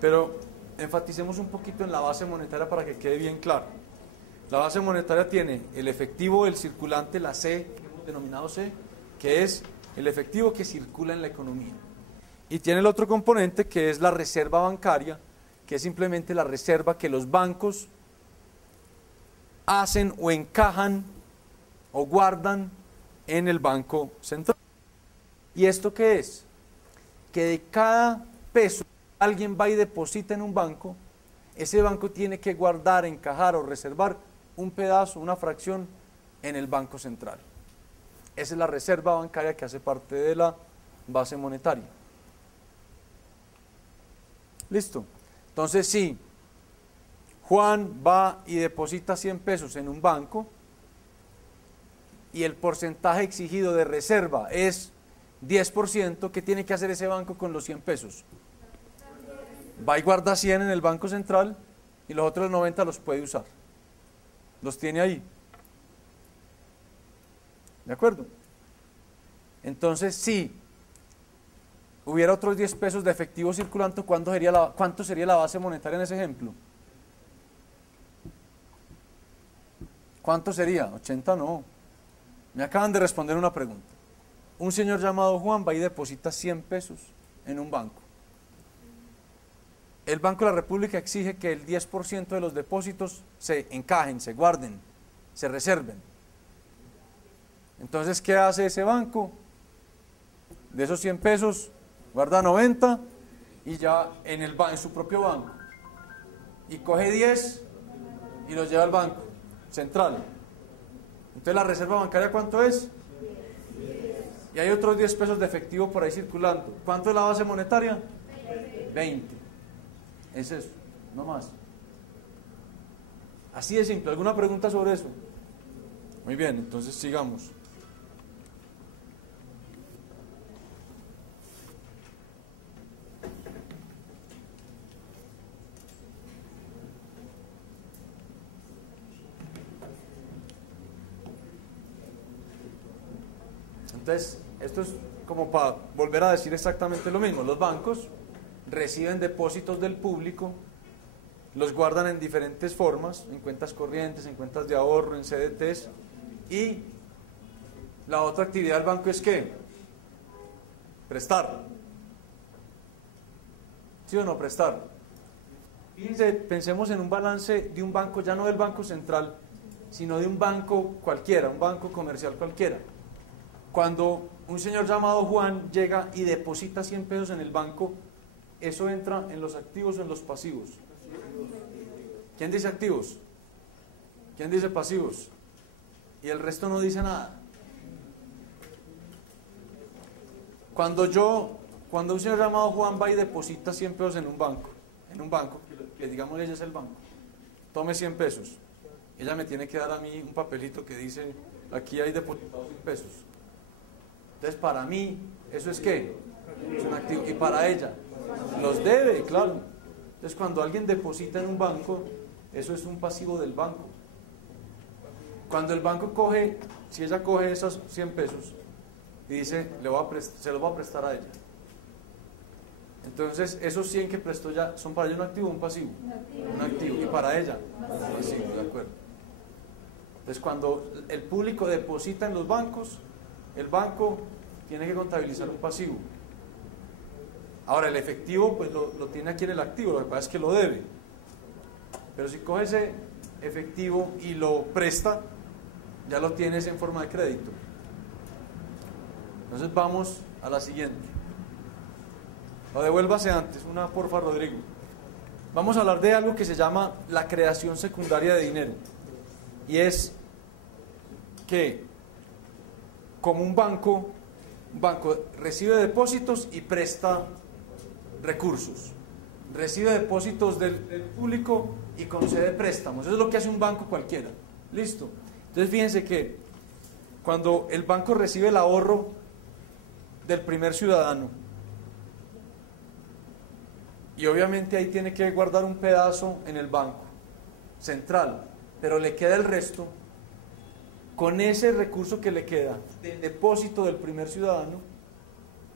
pero enfaticemos un poquito en la base monetaria para que quede bien claro. La base monetaria tiene el efectivo, el circulante, la C, que hemos denominado C, que es el efectivo que circula en la economía. Y tiene el otro componente que es la reserva bancaria, que es simplemente la reserva que los bancos hacen o encajan o guardan en el Banco Central. ¿Y esto qué es? Que de cada peso alguien va y deposita en un banco, ese banco tiene que guardar, encajar o reservar un pedazo, una fracción en el Banco Central. Esa es la reserva bancaria que hace parte de la base monetaria. ¿Listo? Entonces, si Juan va y deposita 100 pesos en un banco y el porcentaje exigido de reserva es 10%, ¿qué tiene que hacer ese banco con los 100 pesos? Va y guarda 100 en el Banco Central y los otros 90 los puede usar. Los tiene ahí. ¿De acuerdo? Entonces, si hubiera otros 10 pesos de efectivo circulante, ¿cuánto sería la base monetaria en ese ejemplo? ¿Cuánto sería? 80 no. Me acaban de responder una pregunta. Un señor llamado Juan va y deposita 100 pesos en un banco. El Banco de la República exige que el 10% de los depósitos se encajen, se guarden, se reserven. Entonces, ¿qué hace ese banco? De esos 100 pesos, guarda 90 y ya en su propio banco. Y coge 10 y los lleva al banco central. Entonces, ¿la reserva bancaria cuánto es? Y hay otros 10 pesos de efectivo por ahí circulando. ¿Cuánto es la base monetaria? 20. Es eso, no más. Así de simple. ¿Alguna pregunta sobre eso? Muy bien, entonces sigamos. Entonces, esto es como para volver a decir exactamente lo mismo. Los bancos reciben depósitos del público, los guardan en diferentes formas, en cuentas corrientes, en cuentas de ahorro, en CDTs, y la otra actividad del banco es ¿qué? Prestar. ¿Sí o no? Prestar. Fíjense, pensemos en un balance de un banco, ya no del Banco Central, sino de un banco cualquiera, un banco comercial cualquiera. Cuando un señor llamado Juan llega y deposita 100 pesos en el banco, ¿eso entra en los activos o en los pasivos? ¿Quién dice activos? ¿Quién dice pasivos? Y el resto no dice nada. Cuando un señor llamado Juan va y deposita 100 pesos en un banco, que digamos ella es el banco, tome 100 pesos, ella me tiene que dar a mí un papelito que dice, aquí hay depositados 100 pesos. Entonces, para mí, ¿eso es qué? Es un activo. Y para ella, los debe, claro. Entonces, cuando alguien deposita en un banco, eso es un pasivo del banco. Cuando el banco coge, si ella coge esos 100 pesos y dice, se los va a prestar a ella. Entonces, esos 100 que prestó ya, ¿son para ella un activo o un pasivo? Un activo. Y para ella, un pasivo, de acuerdo. Entonces, cuando el público deposita en los bancos, el banco tiene que contabilizar un pasivo. Ahora, el efectivo, pues lo tiene aquí en el activo, lo que pasa es que lo debe. Pero si coge ese efectivo y lo presta, ya lo tienes en forma de crédito. Entonces vamos a la siguiente. O devuélvase antes, una porfa, Rodrigo. Vamos a hablar de algo que se llama la creación secundaria de dinero. Y es que, como un banco recibe depósitos y presta recursos. Recibe depósitos del público y concede préstamos. Eso es lo que hace un banco cualquiera. ¿Listo? Entonces fíjense que cuando el banco recibe el ahorro del primer ciudadano, y obviamente ahí tiene que guardar un pedazo en el banco central, pero le queda el resto, con ese recurso que le queda del depósito del primer ciudadano,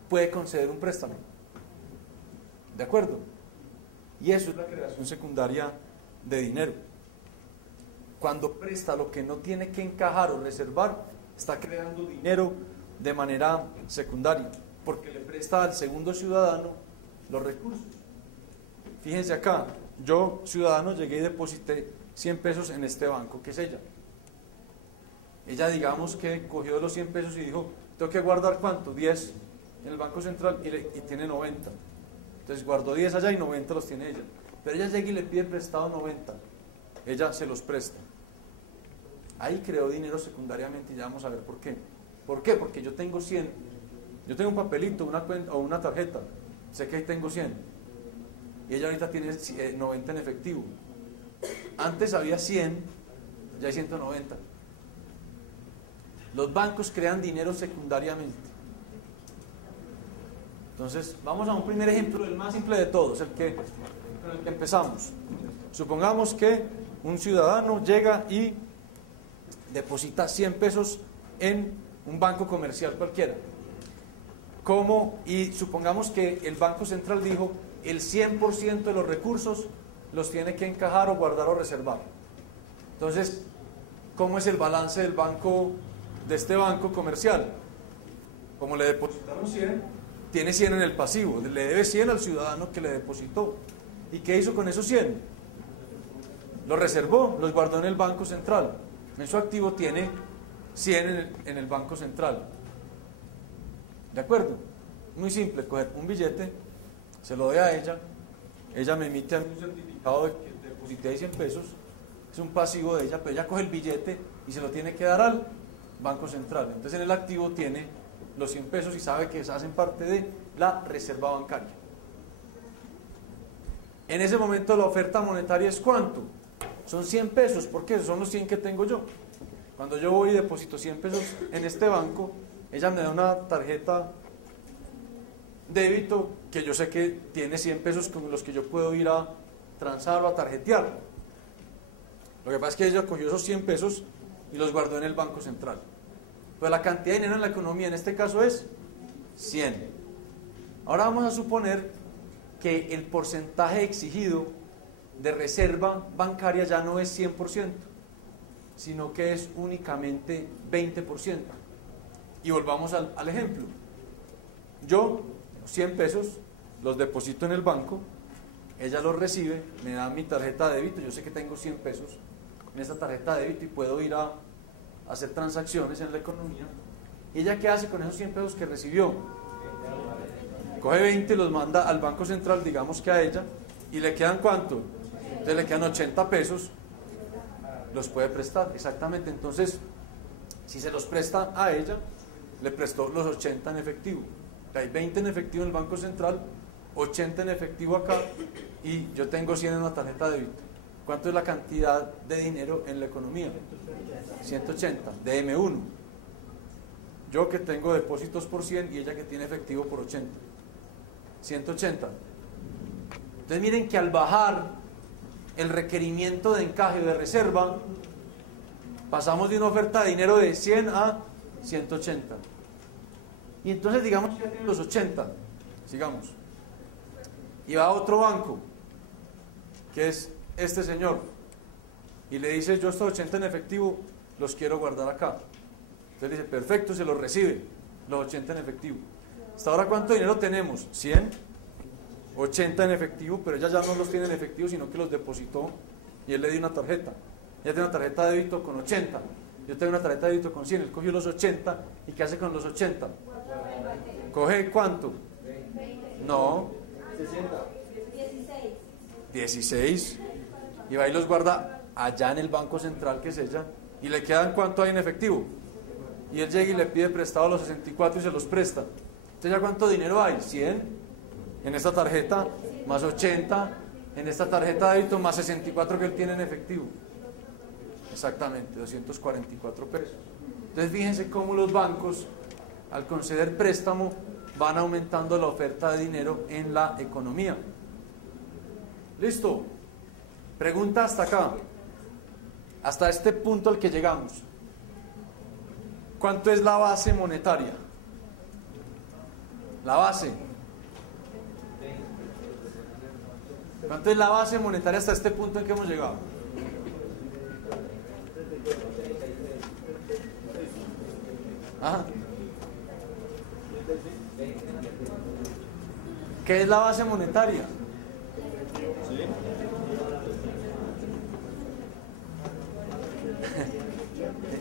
puede conceder un préstamo. ¿De acuerdo? Y eso es la creación secundaria de dinero. Cuando presta lo que no tiene que encajar o reservar, está creando dinero de manera secundaria, porque le presta al segundo ciudadano los recursos. Fíjense acá, yo, ciudadano, llegué y deposité 100 pesos en este banco, que es ella. Ella, digamos que cogió los 100 pesos y dijo, tengo que guardar ¿cuánto? 10 en el Banco Central y tiene 90. Entonces guardó 10 allá y 90 los tiene ella. Pero ella llega y le pide prestado 90. Ella se los presta. Ahí creó dinero secundariamente y ya vamos a ver por qué. ¿Por qué? Porque yo tengo 100. Yo tengo un papelito, una cuenta o una tarjeta. Sé que ahí tengo 100. Y ella ahorita tiene 90 en efectivo. Antes había 100, ya hay 190. Los bancos crean dinero secundariamente. Entonces, vamos a un primer ejemplo, el más simple de todos, con el que empezamos. Supongamos que un ciudadano llega y deposita 100 pesos en un banco comercial cualquiera. Y supongamos que el Banco Central dijo el 100% de los recursos los tiene que encajar o guardar o reservar. Entonces, ¿cómo es el balance del banco, de este banco comercial? Como le depositaron 100, tiene 100 en el pasivo, le debe 100 al ciudadano que le depositó. ¿Y qué hizo con esos 100? Los reservó, los guardó en el Banco Central. En su activo tiene 100 en el Banco Central. ¿De acuerdo? Muy simple, coger un billete, se lo doy a ella me emite a mí un certificado de que deposité 100 pesos, es un pasivo de ella, pero ella coge el billete y se lo tiene que dar al Banco Central. Entonces en el activo tiene los 100 pesos y sabe que hacen parte de la reserva bancaria. En ese momento la oferta monetaria es ¿cuánto? Son 100 pesos, ¿por qué? Son los 100 que tengo yo. Cuando yo voy y deposito 100 pesos en este banco, ella me da una tarjeta débito que yo sé que tiene 100 pesos con los que yo puedo ir a transar o a tarjetear. Lo que pasa es que ella cogió esos 100 pesos y los guardó en el Banco Central. Pues la cantidad de dinero en la economía en este caso es 100. Ahora vamos a suponer que el porcentaje exigido de reserva bancaria ya no es 100%, sino que es únicamente 20%. Y volvamos al ejemplo. Yo, 100 pesos, los deposito en el banco, ella los recibe, me da mi tarjeta de débito, yo sé que tengo 100 pesos en esa tarjeta de débito y puedo ir a hacer transacciones en la economía. ¿Y ella qué hace con esos 100 pesos que recibió? Coge 20 y los manda al Banco Central, digamos que a ella, y le quedan ¿cuánto? Entonces le quedan 80 pesos, los puede prestar, exactamente. Entonces, si se los presta a ella, le prestó los 80 en efectivo. Hay 20 en efectivo en el Banco Central, 80 en efectivo acá, y yo tengo 100 en una tarjeta de débito. ¿Cuánto es la cantidad de dinero en la economía? 180, de M1. Yo que tengo depósitos por 100 y ella que tiene efectivo por 80. 180. Entonces miren que al bajar el requerimiento de encaje de reserva, pasamos de una oferta de dinero de 100 a 180. Y entonces digamos que ya tiene los 80, sigamos. Y va a otro banco, que es este señor, y le dice, yo estos 80 en efectivo los quiero guardar acá. Entonces dice, perfecto, se los recibe, los 80 en efectivo. ¿Hasta ahora cuánto dinero tenemos? 100, 80 en efectivo, pero ella ya no los tiene en efectivo, sino que los depositó y él le dio una tarjeta. Ella tiene una tarjeta de débito con 80, yo tengo una tarjeta de débito con 100, él cogió los 80, ¿y qué hace con los 80? ¿Coge cuánto? No. 16. Y va y los guarda allá en el Banco Central, que es ella, y le quedan ¿cuánto hay en efectivo? Y él llega y le pide prestado los 64 y se los presta. Entonces ya ¿cuánto dinero hay? 100 en esta tarjeta, más 80 en esta tarjeta de débito, más 64 que él tiene en efectivo. Exactamente, 244 pesos. Entonces fíjense cómo los bancos, al conceder préstamo, van aumentando la oferta de dinero en la economía. ¿Listo? Pregunta hasta acá, hasta este punto al que llegamos. ¿Cuánto es la base monetaria? La base. ¿Cuánto es la base monetaria hasta este punto en que hemos llegado? Ajá. ¿Qué es la base monetaria?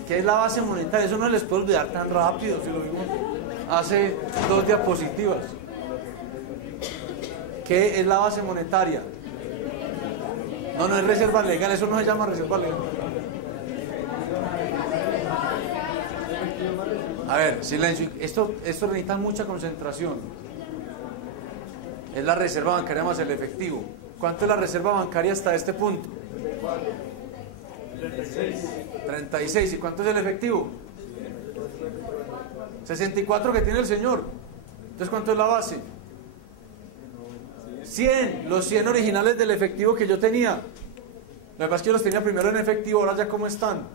¿Qué es la base monetaria? Eso no les puedo olvidar tan rápido, si lo vimos hace 2 diapositivas. ¿Qué es la base monetaria? No, no es reserva legal, eso no se llama reserva legal. A ver, silencio. Esto necesita mucha concentración. Es la reserva bancaria más el efectivo. ¿Cuánto es la reserva bancaria hasta este punto? 36. ¿Y cuánto es el efectivo? 64 que tiene el señor. Entonces, ¿cuánto es la base? 100, los 100 originales del efectivo que yo tenía. Lo que pasa es que yo los tenía primero en efectivo, ahora ya cómo están.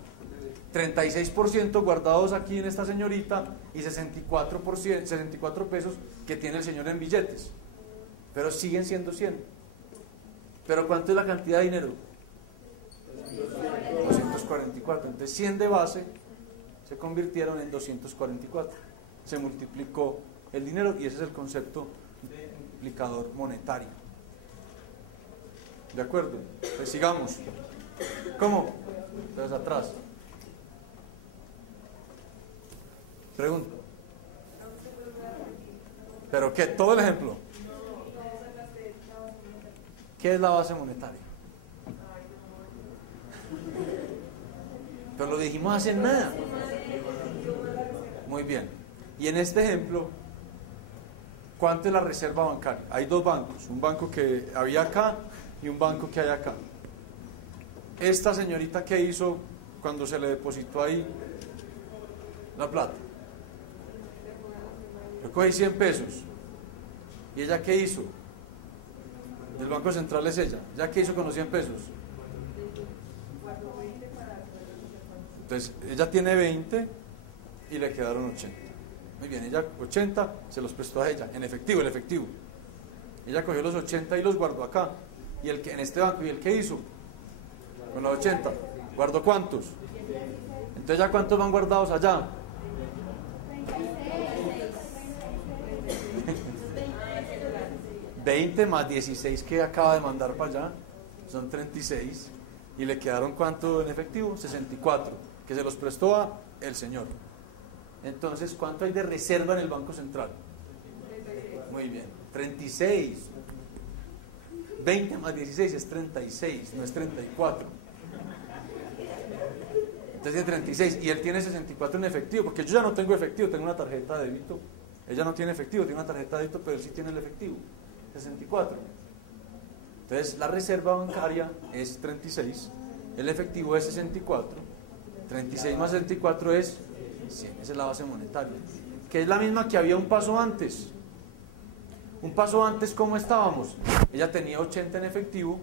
36% guardados aquí en esta señorita y 64 pesos que tiene el señor en billetes. Pero siguen siendo 100. ¿Pero cuánto es la cantidad de dinero? 244. Entonces 100 de base se convirtieron en 244. Se multiplicó el dinero y ese es el concepto de multiplicador monetario. ¿De acuerdo? Pues sigamos. ¿Cómo? Entonces atrás. Pregunta. ¿Pero qué? Todo el ejemplo. ¿Qué es la base monetaria? Pero lo dijimos hace nada. Muy bien. Y en este ejemplo, ¿cuánto es la reserva bancaria? Hay dos bancos, un banco que había acá y un banco que hay acá. Esta señorita, ¿qué hizo cuando se le depositó ahí la plata? Yo cogí 100 pesos. ¿Y ella qué hizo? El Banco Central es ella. ¿Ya qué hizo con los 100 pesos? Entonces, ella tiene 20 y le quedaron 80. Muy bien, ella 80 se los prestó a ella, en efectivo, el efectivo. Ella cogió los 80 y los guardó acá. Y el que en este banco, ¿y el que hizo? Con los 80. ¿Guardó cuántos? Entonces, ¿ya cuántos van guardados allá? 20 más 16 que acaba de mandar para allá, son 36. ¿Y le quedaron cuánto en efectivo? 64, que se los prestó a el señor. Entonces, ¿cuánto hay de reserva en el Banco Central? Muy bien, 36. 20 más 16 es 36, no es 34. Entonces tiene 36 y él tiene 64 en efectivo, porque yo ya no tengo efectivo, tengo una tarjeta de débito. Ella no tiene efectivo, tiene una tarjeta de débito, pero él sí tiene el efectivo, 64. Entonces la reserva bancaria es 36, el efectivo es 64, 36 más 64 es 100, esa es la base monetaria, que es la misma que había un paso antes. Un paso antes, ¿cómo estábamos? Ella tenía 80 en efectivo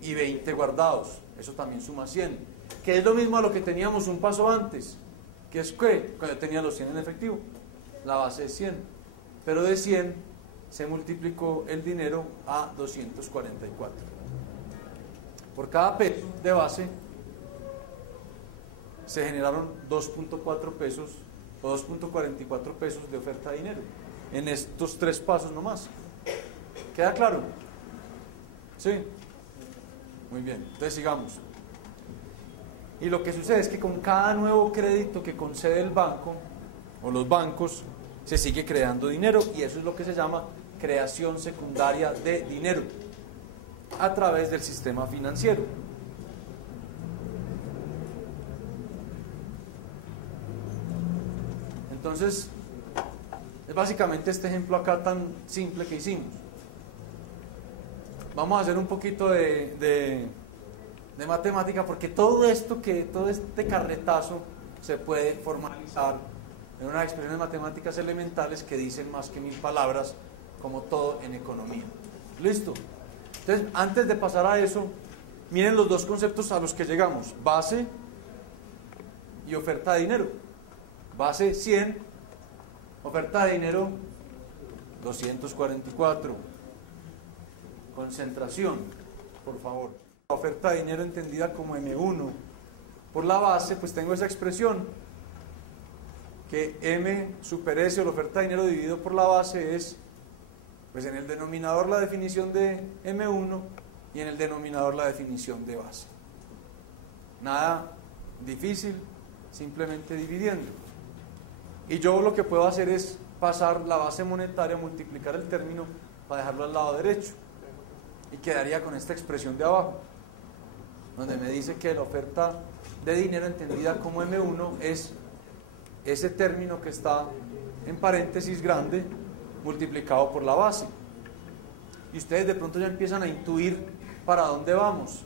y 20 guardados, eso también suma 100, que es lo mismo a lo que teníamos un paso antes, que es que cuando tenía los 100 en efectivo, la base es 100, pero de 100 se multiplicó el dinero a 244. Por cada peso de base se generaron 2.4 pesos o 2.44 pesos de oferta de dinero en estos tres pasos nomás. ¿Queda claro? ¿Sí? Muy bien, entonces sigamos. Y lo que sucede es que con cada nuevo crédito que concede el banco o los bancos se sigue creando dinero, y eso es lo que se llama creación secundaria de dinero a través del sistema financiero. Entonces, es básicamente este ejemplo acá tan simple que hicimos. Vamos a hacer un poquito de matemática, porque todo este carretazo se puede formalizar en unas expresiones matemáticas elementales que dicen más que 1000 palabras, como todo en economía. ¿Listo? Entonces, antes de pasar a eso, miren los dos conceptos a los que llegamos: base y oferta de dinero. Base 100, oferta de dinero 244. Concentración, por favor. La oferta de dinero entendida como M1 por la base, pues tengo esa expresión que M super S, o la oferta de dinero dividido por la base, es, pues en el denominador la definición de M1 y en el denominador la definición de base. Nada difícil, simplemente dividiendo. Y yo lo que puedo hacer es pasar la base monetaria, multiplicar el término para dejarlo al lado derecho, y quedaría con esta expresión de abajo, donde me dice que la oferta de dinero entendida como M1 es ese término que está en paréntesis grande multiplicado por la base. Y ustedes de pronto ya empiezan a intuir para dónde vamos.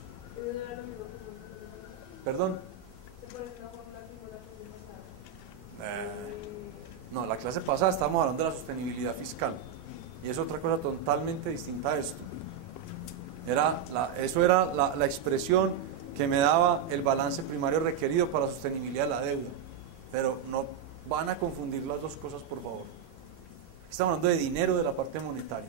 ¿Perdón? No, la clase pasada estábamos hablando de la sostenibilidad fiscal. y es otra cosa totalmente distinta a esto. Eso era la expresión que me daba el balance primario requerido para la sostenibilidad de la deuda. Pero no van a confundir las dos cosas, por favor. Estamos hablando de dinero de la parte monetaria.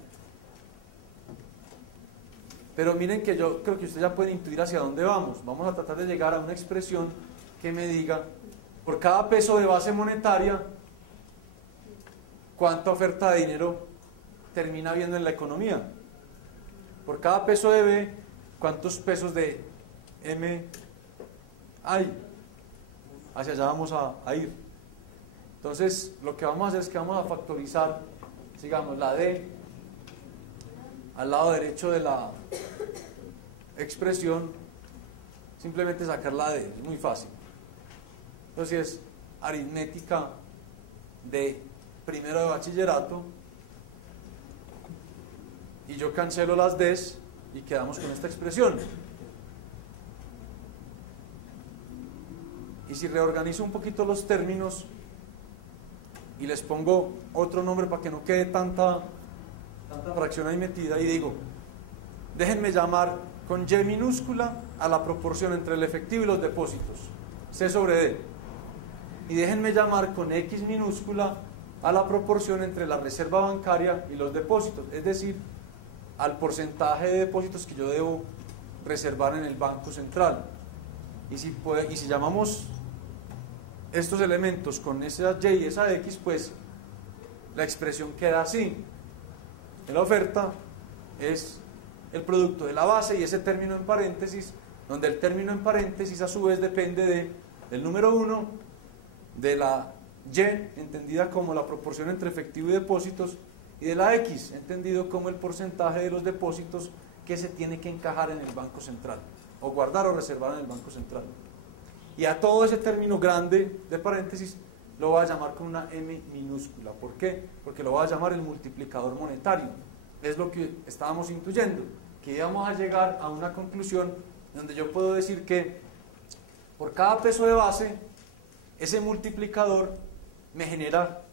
Pero miren que yo creo que ustedes ya pueden intuir hacia dónde vamos. Vamos a tratar de llegar a una expresión que me diga, por cada peso de base monetaria, cuánta oferta de dinero termina habiendo en la economía. Por cada peso de B, cuántos pesos de M hay. Hacia allá vamos a ir. Entonces, lo que vamos a hacer es que vamos a factorizar, digamos, la D al lado derecho de la expresión, simplemente sacar la D, es muy fácil. Entonces, es aritmética de primero de bachillerato, y yo cancelo las D's y quedamos con esta expresión. Y si reorganizo un poquito los términos y les pongo otro nombre para que no quede tanta fracción ahí metida, y digo, déjenme llamar con Y minúscula a la proporción entre el efectivo y los depósitos, C sobre D, y déjenme llamar con X minúscula a la proporción entre la reserva bancaria y los depósitos, es decir, al porcentaje de depósitos que yo debo reservar en el Banco Central. Y si llamamos estos elementos con esa Y y esa X, pues la expresión queda así. La oferta es el producto de la base y ese término en paréntesis, donde el término en paréntesis a su vez depende del número 1, de la Y, entendida como la proporción entre efectivo y depósitos, y de la X, entendido como el porcentaje de los depósitos que se tiene que encajar en el Banco Central, o guardar o reservar en el Banco Central. Y a todo ese término grande de paréntesis lo voy a llamar con una M minúscula. ¿Por qué? Porque lo voy a llamar el multiplicador monetario. Es lo que estábamos intuyendo, que íbamos a llegar a una conclusión donde yo puedo decir que por cada peso de base, ese multiplicador me genera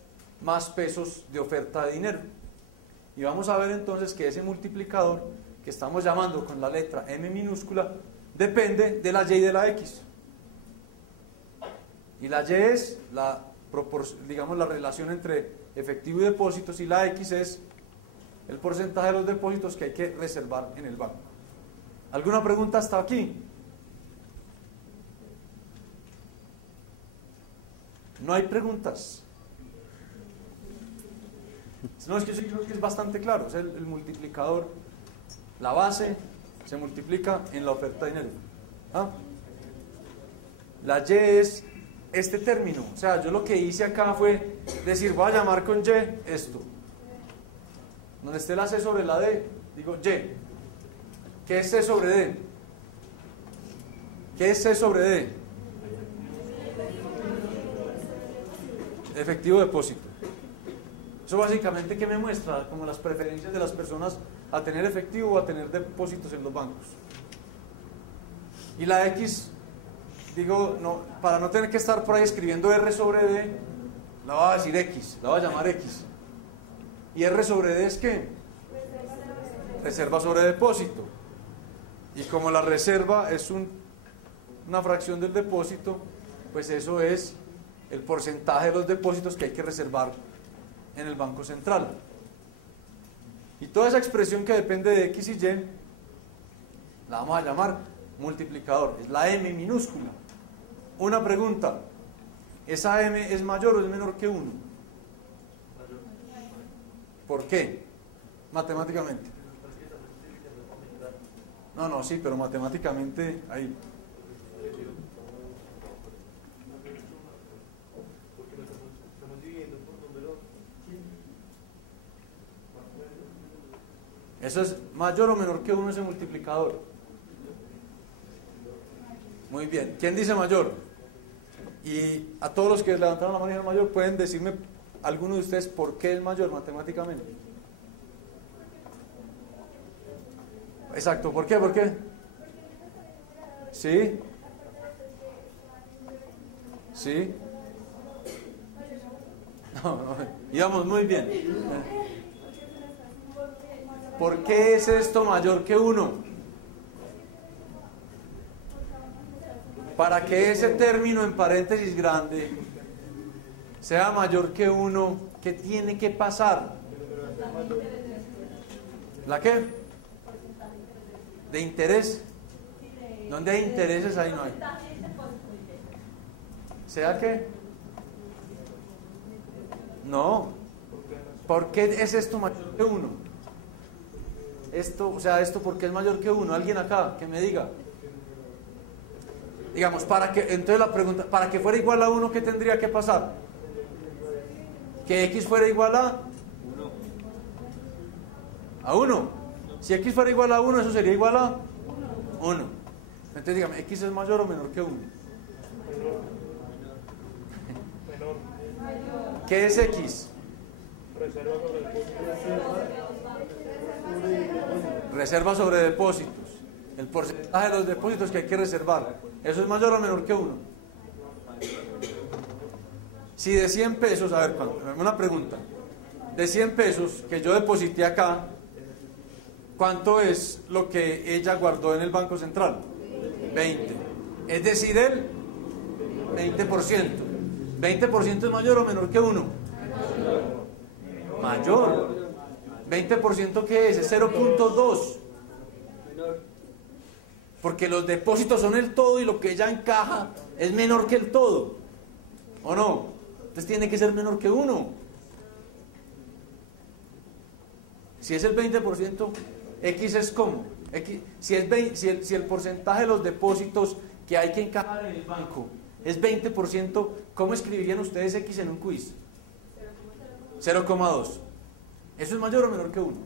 más pesos de oferta de dinero. Y vamos a ver entonces que ese multiplicador que estamos llamando con la letra M minúscula depende de la Y y de la X. Y la Y es la relación entre efectivo y depósitos, y la X es el porcentaje de los depósitos que hay que reservar en el banco. ¿Alguna pregunta hasta aquí? No hay preguntas. No, es que yo creo que es bastante claro. Es el multiplicador, la base se multiplica en la oferta de dinero. ¿Ah? La Y es este término. O sea, yo lo que hice acá fue decir, voy a llamar con Y esto. Donde esté la C sobre la D, digo Y. ¿Qué es C sobre D? ¿Qué es C sobre D? Efectivo depósito. Eso básicamente, ¿qué me muestra? Como las preferencias de las personas a tener efectivo o a tener depósitos en los bancos. Y la X, digo, no, para no tener que estar por ahí escribiendo R sobre D, la voy a decir X, la voy a llamar X. ¿Y R sobre D es qué? Reserva sobre depósito. Y como la reserva es una fracción del depósito, pues eso es el porcentaje de los depósitos que hay que reservar en el Banco Central. Y toda esa expresión que depende de X y Y, la vamos a llamar multiplicador, es la M minúscula. Una pregunta, ¿esa M es mayor o es menor que 1? ¿Por qué? Matemáticamente. No, sí, pero matemáticamente ahí. ¿Eso es mayor o menor que 1 ese multiplicador? Muy bien. ¿Quién dice mayor? Y a todos los que levantaron la mano mayor, ¿pueden decirme alguno de ustedes por qué es mayor matemáticamente? Exacto. ¿Por qué? ¿Por qué? ¿Sí? ¿Sí? No, íbamos muy bien. ¿Por qué es esto mayor que 1? Para que ese término en paréntesis grande sea mayor que 1, ¿qué tiene que pasar? ¿La qué? ¿De interés? ¿Dónde hay intereses? Ahí no hay. ¿Sea qué? No. ¿Por qué es esto mayor que 1? Esto, o sea, esto, ¿por qué es mayor que 1? ¿Alguien acá que me diga? Digamos, entonces la pregunta, para que fuera igual a 1, ¿qué tendría que pasar? Que x fuera igual a 1. Si x fuera igual a 1, eso sería igual a 1. Entonces dígame, ¿x es mayor o menor que 1? ¿Qué es x? Reserva sobre depósitos. El porcentaje de los depósitos que hay que reservar. ¿Eso es mayor o menor que 1? Si de 100 pesos, a ver, una pregunta. De 100 pesos que yo deposité acá, ¿cuánto es lo que ella guardó en el Banco Central? 20. Es decir, el 20%. ¿20% es mayor o menor que 1? Mayor. ¿20% qué es? Es 0.2. Porque los depósitos son el todo y lo que ella encaja es menor que el todo. ¿O no? Entonces tiene que ser menor que 1. Si es el 20%, X es como. Si el porcentaje de los depósitos que hay que encajar en el banco es 20%, ¿cómo escribirían ustedes X en un quiz? 0,2. ¿Eso es mayor o menor que 1?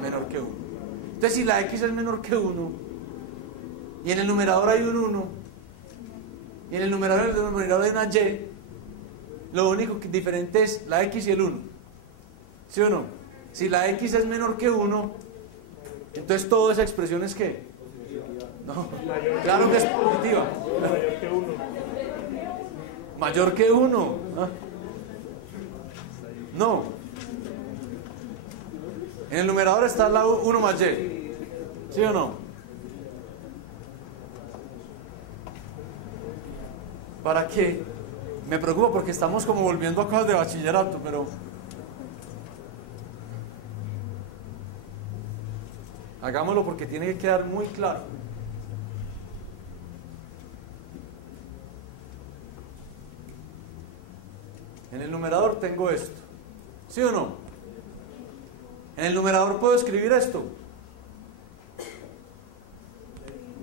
Menor que 1. Entonces, si la X es menor que 1, y en el numerador hay un 1, y en el numerador hay una Y, lo único que diferente es la X y el 1. ¿Sí o no? Si la X es menor que 1, entonces toda esa expresión es ¿qué? No, claro que es positiva. Mayor que 1. Mayor que 1. No. En el numerador está la 1 más Y. ¿Sí o no? ¿Para qué? Me preocupa porque estamos como volviendo a cosas de bachillerato, pero hagámoslo porque tiene que quedar muy claro. En el numerador tengo esto. ¿Sí o no? En el numerador puedo escribir esto.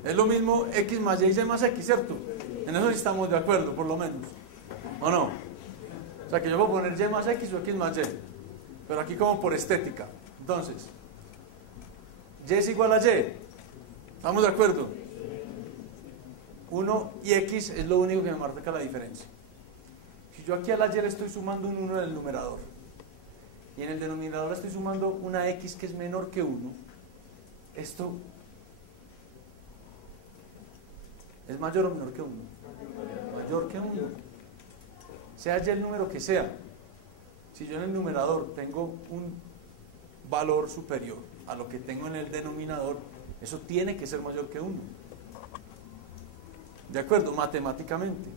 Es lo mismo X más Y más X, ¿cierto? En eso sí estamos de acuerdo, por lo menos. ¿O no? O sea que yo puedo poner Y más X o X más Y. Pero aquí como por estética. Entonces, Y es igual a Y. ¿Estamos de acuerdo? 1 y X es lo único que me marca la diferencia. Si yo aquí a la Y le estoy sumando un 1 en el numerador, y en el denominador le estoy sumando una X que es menor que 1, esto es mayor o menor que 1. Mayor que 1. Sea Y el número que sea. Si yo en el numerador tengo un valor superior a lo que tengo en el denominador, eso tiene que ser mayor que 1. ¿De acuerdo? Matemáticamente.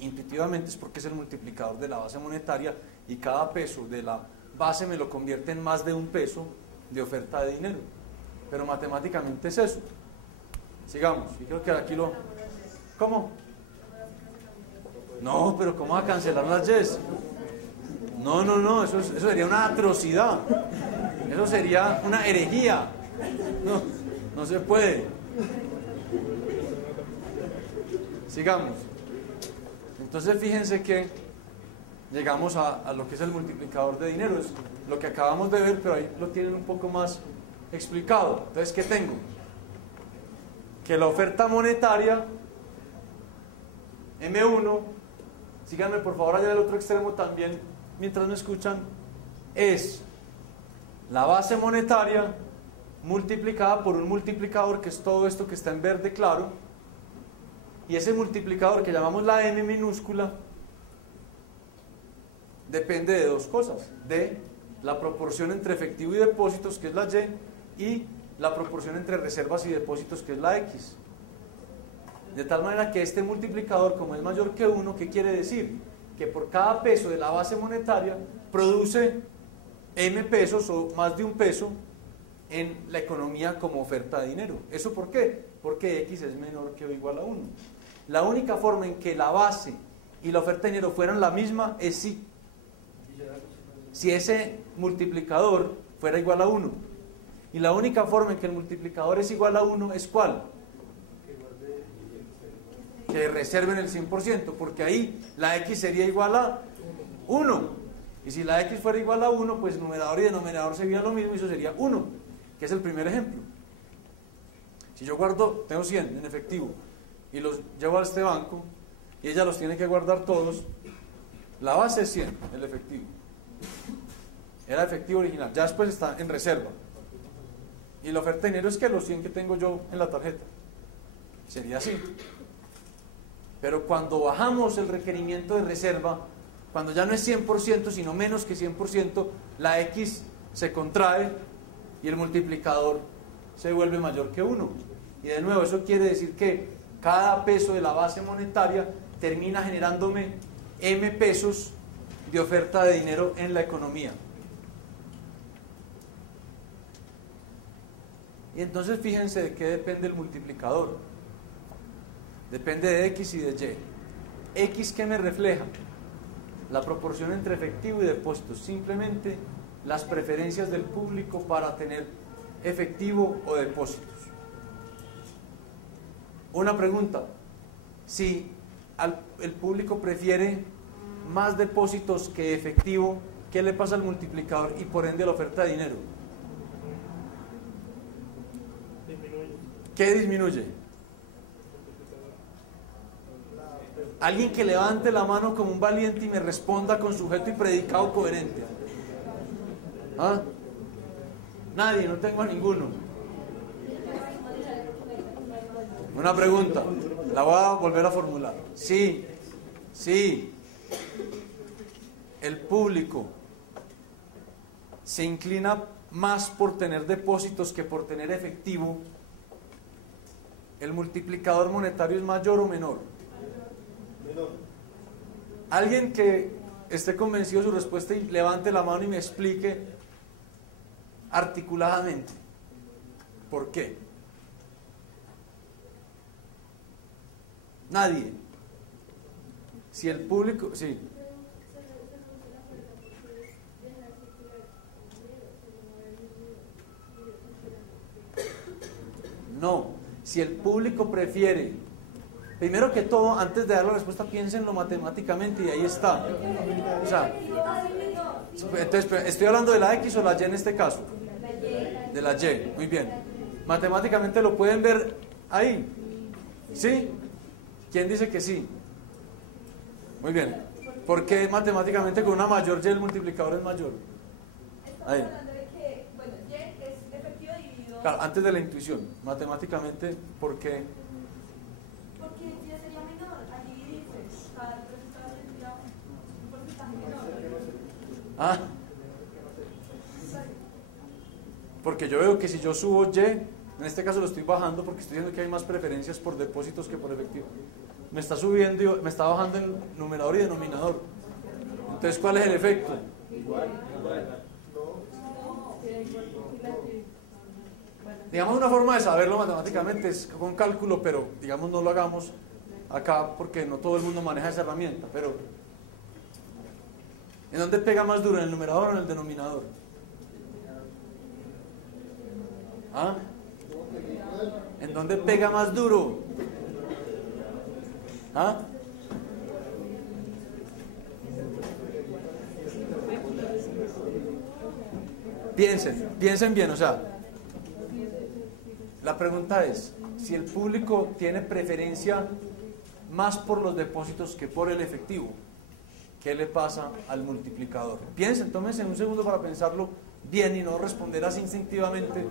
Intuitivamente es porque es el multiplicador de la base monetaria y cada peso de la base me lo convierte en más de un peso de oferta de dinero. Pero matemáticamente es eso. Sigamos. Y creo que aquí lo... ¿Cómo? No, pero ¿cómo va a cancelar las Yes? No, eso sería una atrocidad. Eso sería una herejía. No se puede. Sigamos. Entonces fíjense que llegamos a lo que es el multiplicador de dinero. Es lo que acabamos de ver, pero ahí lo tienen un poco más explicado. Entonces, ¿qué tengo? Que la oferta monetaria M1, síganme por favor allá del otro extremo también mientras me escuchan, es la base monetaria multiplicada por un multiplicador que es todo esto que está en verde claro, y ese multiplicador que llamamos la M minúscula depende de dos cosas, de la proporción entre efectivo y depósitos, que es la Y, y la proporción entre reservas y depósitos, que es la X. De tal manera que este multiplicador, como es mayor que 1, ¿qué quiere decir? Que por cada peso de la base monetaria produce M pesos o más de un peso en la economía como oferta de dinero. ¿Eso por qué? Porque X es menor que o igual a 1. La única forma en que la base y la oferta de dinero fueran la misma es si ese multiplicador fuera igual a 1. Y la única forma en que el multiplicador es igual a 1 es ¿cuál? Que reserven el 100%, porque ahí la X sería igual a 1. Y si la X fuera igual a 1, pues numerador y denominador sería lo mismo y eso sería 1, que es el primer ejemplo. Si yo guardo, tengo 100 en efectivo y los llevo a este banco y ella los tiene que guardar todos, la base es 100, el efectivo. Era efectivo original, ya después está en reserva. Y la oferta de dinero es que los 100 que tengo yo en la tarjeta. Sería así. Pero cuando bajamos el requerimiento de reserva, cuando ya no es 100%, sino menos que 100%, la X se contrae y el multiplicador se vuelve mayor que 1. Y de nuevo, eso quiere decir que cada peso de la base monetaria termina generándome M pesos de oferta de dinero en la economía. Y entonces fíjense de qué depende el multiplicador. Depende de X y de Y. X, ¿qué me refleja? La proporción entre efectivo y depósitos. Simplemente las preferencias del público para tener efectivo o depósitos. Una pregunta. Si el público prefiere más depósitos que efectivo, ¿qué le pasa al multiplicador y por ende a la oferta de dinero? ¿Qué disminuye? Alguien que levante la mano como un valiente y me responda con sujeto y predicado coherente. ¿Ah? Nadie, no tengo a ninguno. Una pregunta, la voy a volver a formular. Sí, el público se inclina más por tener depósitos que por tener efectivo. ¿El multiplicador monetario es mayor o menor? Menor. Alguien que esté convencido de su respuesta y levante la mano y me explique articuladamente ¿por qué? Nadie. Si el público, sí. No. Si el público prefiere, primero que todo, antes de dar la respuesta, piénsenlo matemáticamente y ahí está. O sea, entonces, ¿estoy hablando de la X o la Y en este caso? De la Y, muy bien. Matemáticamente lo pueden ver ahí. ¿Sí? ¿Quién dice que sí? Muy bien. ¿Por qué matemáticamente con una mayor Y el multiplicador es mayor? Ahí. Claro, antes de la intuición, matemáticamente, ¿por qué? Porque ya sería menor, allí dice, cada resultado sería un porcentaje menor. Ah, porque yo veo que si yo subo Y, en este caso lo estoy bajando porque estoy viendo que hay más preferencias por depósitos que por efectivo. Me está subiendo, me está bajando el numerador y denominador. Entonces, ¿cuál es el efecto? Igual. Digamos, una forma de saberlo matemáticamente es con cálculo, pero digamos no lo hagamos acá porque no todo el mundo maneja esa herramienta. Pero ¿en dónde pega más duro? ¿En el numerador o en el denominador? ¿Ah? ¿En dónde pega más duro? ¿Ah? Piensen bien, o sea, la pregunta es, si el público tiene preferencia más por los depósitos que por el efectivo, ¿qué le pasa al multiplicador? Piensen, tómense un segundo para pensarlo bien y no responder así instintivamente.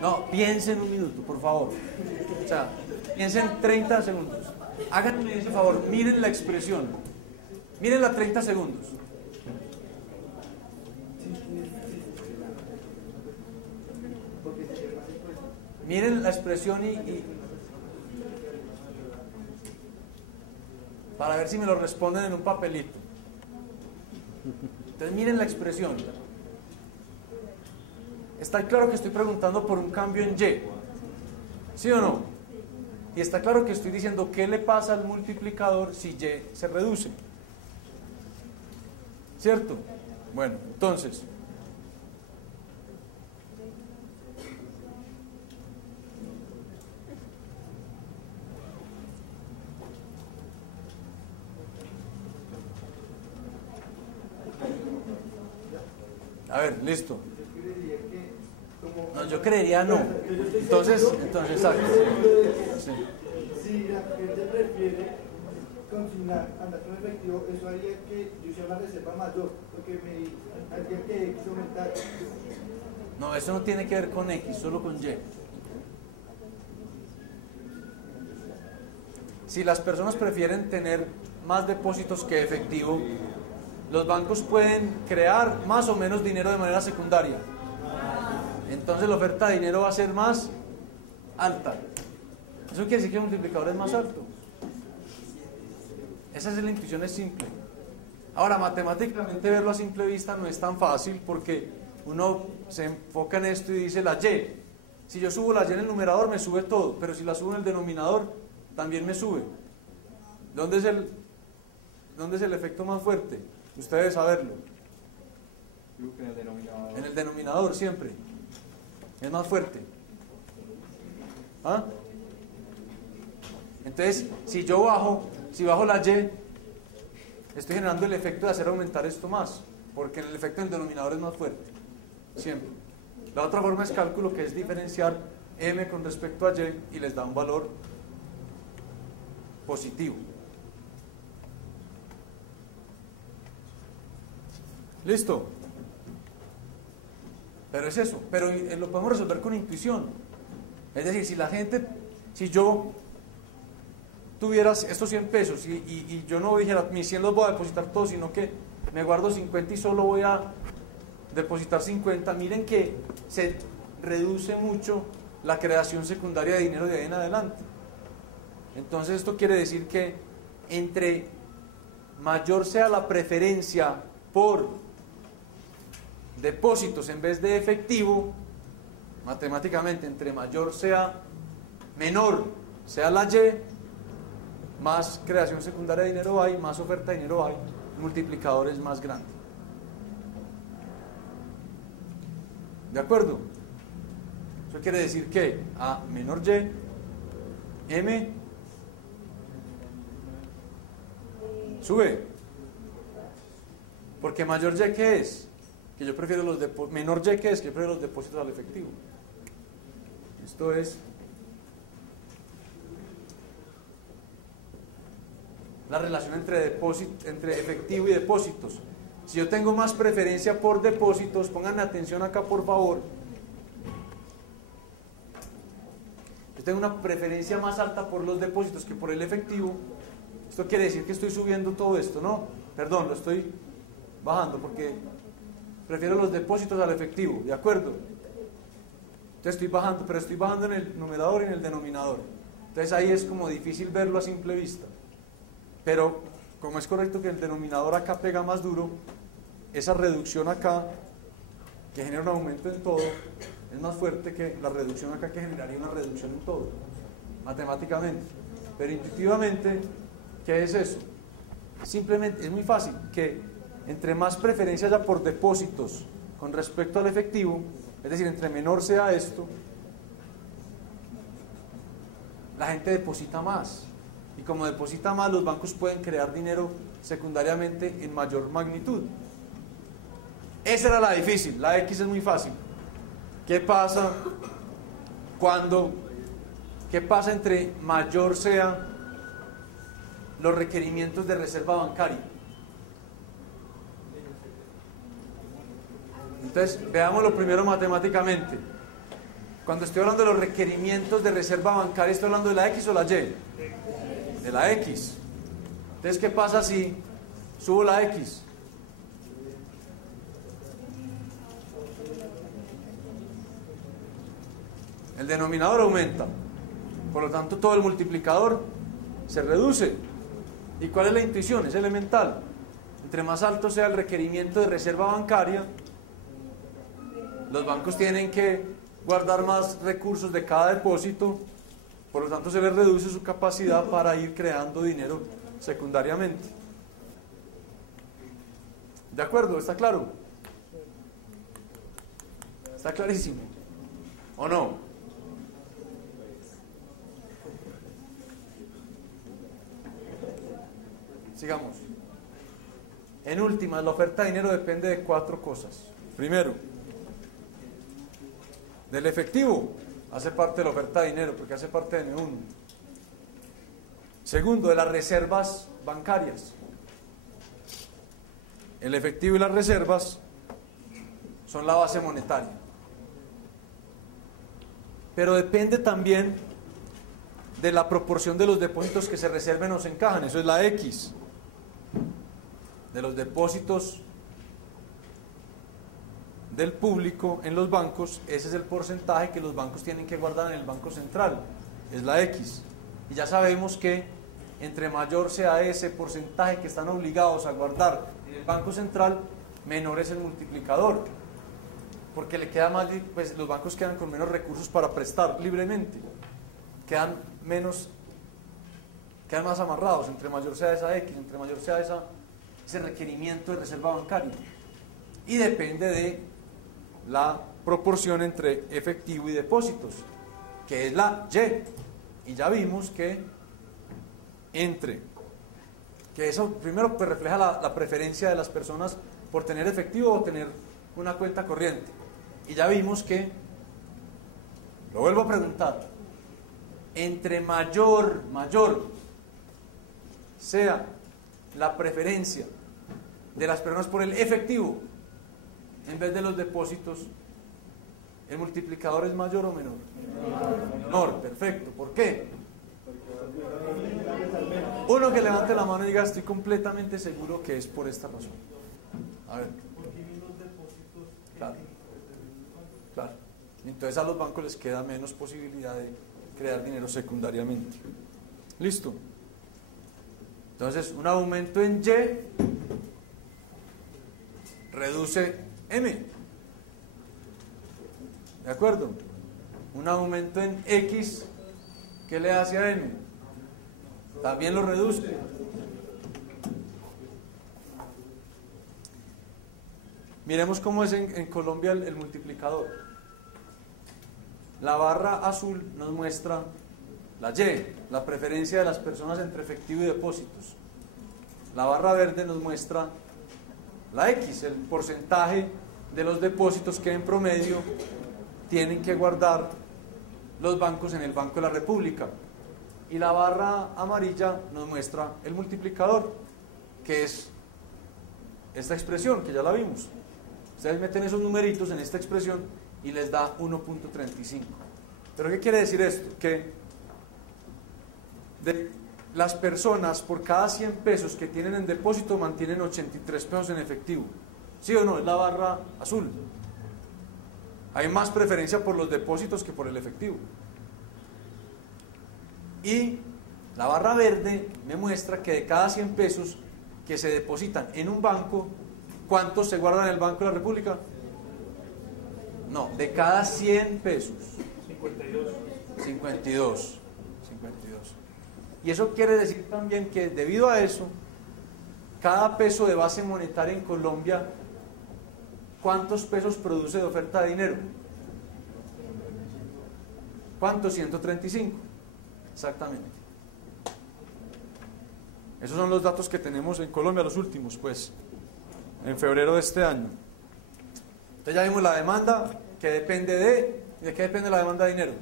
No, piensen un minuto, por favor. O sea, piensen 30 segundos. Háganme ese favor, miren la expresión. Mírenla 30 segundos. Miren la expresión para ver si me lo responden en un papelito. Entonces miren la expresión. Está claro que estoy preguntando por un cambio en Y, ¿sí o no? Y está claro que estoy diciendo qué le pasa al multiplicador si Y se reduce, ¿cierto? Bueno, entonces a ver, listo. No, yo creería no. Entonces, exacto. Sí. Si la gente prefiere consignar, andar con efectivo, eso haría que yo sea una reserva mayor, porque me haría que X aumentar. No, eso no tiene que ver con X, solo con Y. Si las personas prefieren tener más depósitos que efectivo, los bancos pueden crear más o menos dinero de manera secundaria. Entonces la oferta de dinero va a ser más alta. Eso quiere decir que el multiplicador es más alto. Esa es la intuición, es simple. Ahora, matemáticamente verlo a simple vista no es tan fácil, porque uno se enfoca en esto y dice la Y. Si yo subo la Y en el numerador me sube todo, pero si la subo en el denominador también me sube. ¿Dónde es el efecto más fuerte? Usted debe saberlo. En el denominador. En el denominador siempre. Es más fuerte. ¿Ah? Entonces, si bajo la Y, estoy generando el efecto de hacer aumentar esto más, porque el efecto del denominador es más fuerte. Siempre. La otra forma es cálculo, que es diferenciar M con respecto a Y y les da un valor positivo. ¿Listo? Pero es eso, pero lo podemos resolver con intuición. Es decir, si yo tuviera estos 100 pesos y yo no dijera, mis 100 los voy a depositar todos, sino que me guardo 50 y solo voy a depositar 50, miren que se reduce mucho la creación secundaria de dinero de ahí en adelante. Entonces esto quiere decir que entre mayor sea la preferencia por depósitos en vez de efectivo, matemáticamente entre menor sea la Y, más creación secundaria de dinero hay, más oferta de dinero hay, el multiplicador es más grande. ¿De acuerdo? Eso quiere decir que a menor Y, M sube. Porque mayor Y, ¿qué es? Que yo prefiero menor Y, ¿qué es? Que yo prefiero los depósitos al efectivo. Esto es la relación entre efectivo y depósitos. Si yo tengo más preferencia por depósitos, pónganme atención acá por favor. Yo tengo una preferencia más alta por los depósitos que por el efectivo. Esto quiere decir que estoy subiendo todo esto, ¿no? Perdón, lo estoy bajando porque prefiero los depósitos al efectivo, ¿de acuerdo? Entonces estoy bajando, pero estoy bajando en el numerador y en el denominador. Entonces ahí es como difícil verlo a simple vista. Pero como es correcto que el denominador acá pega más duro, esa reducción acá, que genera un aumento en todo, es más fuerte que la reducción acá, que generaría una reducción en todo, matemáticamente. Pero intuitivamente, ¿qué es eso? Simplemente es muy fácil, que entre más preferencia haya por depósitos con respecto al efectivo, es decir, entre menor sea esto, la gente deposita más. Y como deposita más, los bancos pueden crear dinero secundariamente en mayor magnitud. Esa era la difícil, la X es muy fácil. ¿Qué pasa entre mayor sean los requerimientos de reserva bancaria? Entonces, veámoslo primero matemáticamente. Cuando estoy hablando de los requerimientos de reserva bancaria, ¿estoy hablando de la X o la Y? De la X. Entonces, ¿qué pasa si subo la X? el denominador aumenta. Por lo tanto, todo el multiplicador se reduce. ¿Y cuál es la intuición? Es elemental. Entre más alto sea el requerimiento de reserva bancaria, los bancos tienen que guardar más recursos de cada depósito, por lo tanto se les reduce su capacidad para ir creando dinero secundariamente. ¿De acuerdo? ¿Está claro? ¿Está clarísimo? ¿O no? Sigamos. En últimas, la oferta de dinero depende de 4 cosas. Primero, del efectivo, hace parte de la oferta de dinero porque hace parte de M1. Segundo, de las reservas bancarias. El efectivo y las reservas son la base monetaria. Pero depende también de la proporción de los depósitos que se reserven o se encajan, eso es la X. De los depósitos del público en los bancos, ese es el porcentaje que los bancos tienen que guardar en el Banco Central, es la X. Y ya sabemos que entre mayor sea ese porcentaje que están obligados a guardar en el Banco Central, menor es el multiplicador, porque le queda más, pues los bancos quedan con menos recursos para prestar libremente, quedan más amarrados. Entre mayor sea esa X, entre mayor sea ese requerimiento de reserva bancaria, y depende de la proporción entre efectivo y depósitos, que es la Y, y ya vimos que eso primero pues refleja la preferencia de las personas por tener efectivo o tener una cuenta corriente, y ya vimos que, lo vuelvo a preguntar, entre mayor sea la preferencia de las personas por el efectivo en vez de los depósitos, ¿el multiplicador es mayor o menor? Menor, perfecto. ¿Por qué? Uno que levante la mano y diga, estoy completamente seguro que es por esta razón. A ver. Claro. Claro. Entonces a los bancos les queda menos posibilidad de crear dinero secundariamente. ¿Listo? Entonces, un aumento en Y reduce M. ¿De acuerdo? Un aumento en X, ¿qué le hace a M? También lo reduce. Miremos cómo es en Colombia el multiplicador. La barra azul nos muestra la Y, la preferencia de las personas entre efectivo y depósitos. La barra verde nos muestra la X, el porcentaje de los depósitos que en promedio tienen que guardar los bancos en el Banco de la República. Y la barra amarilla nos muestra el multiplicador, que es esta expresión, que ya la vimos. Ustedes meten esos numeritos en esta expresión y les da 1.35. ¿Pero qué quiere decir esto? Que de las personas, por cada 100 pesos que tienen en depósito, mantienen 83 pesos en efectivo. ¿Sí o no? Es la barra azul. Hay más preferencia por los depósitos que por el efectivo. Y la barra verde me muestra que de cada 100 pesos que se depositan en un banco, ¿cuántos se guardan en el Banco de la República? No, de cada 100 pesos. 52. Y eso quiere decir también que debido a eso, cada peso de base monetaria en Colombia, ¿cuántos pesos produce de oferta de dinero? ¿Cuántos? 135. Exactamente. Esos son los datos que tenemos en Colombia, los últimos, pues, en febrero de este año. Entonces ya vimos la demanda, que depende ¿de qué depende la demanda de dinero?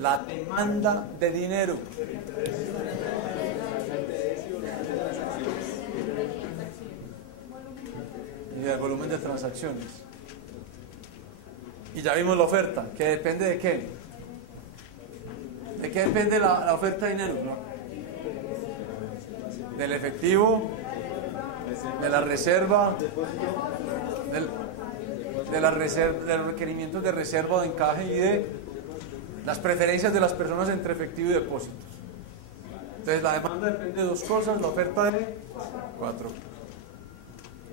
La demanda de dinero. Y del volumen de transacciones. Y ya vimos la oferta, que depende de qué. ¿De qué depende la oferta de dinero? Del efectivo, de la reserva, de los requerimientos de reserva o de encaje y de las preferencias de las personas entre efectivo y depósitos. Entonces la demanda depende de dos cosas, la oferta de 4.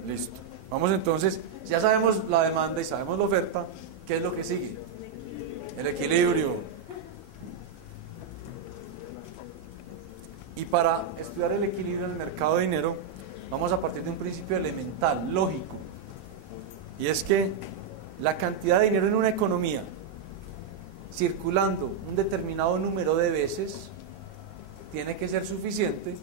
Listo. Vamos entonces, ya sabemos la demanda y sabemos la oferta, ¿qué es lo que sigue? El equilibrio. Y para estudiar el equilibrio en el mercado de dinero, vamos a partir de un principio elemental, lógico. Y es que la cantidad de dinero en una economía circulando un determinado número de veces tiene que ser suficiente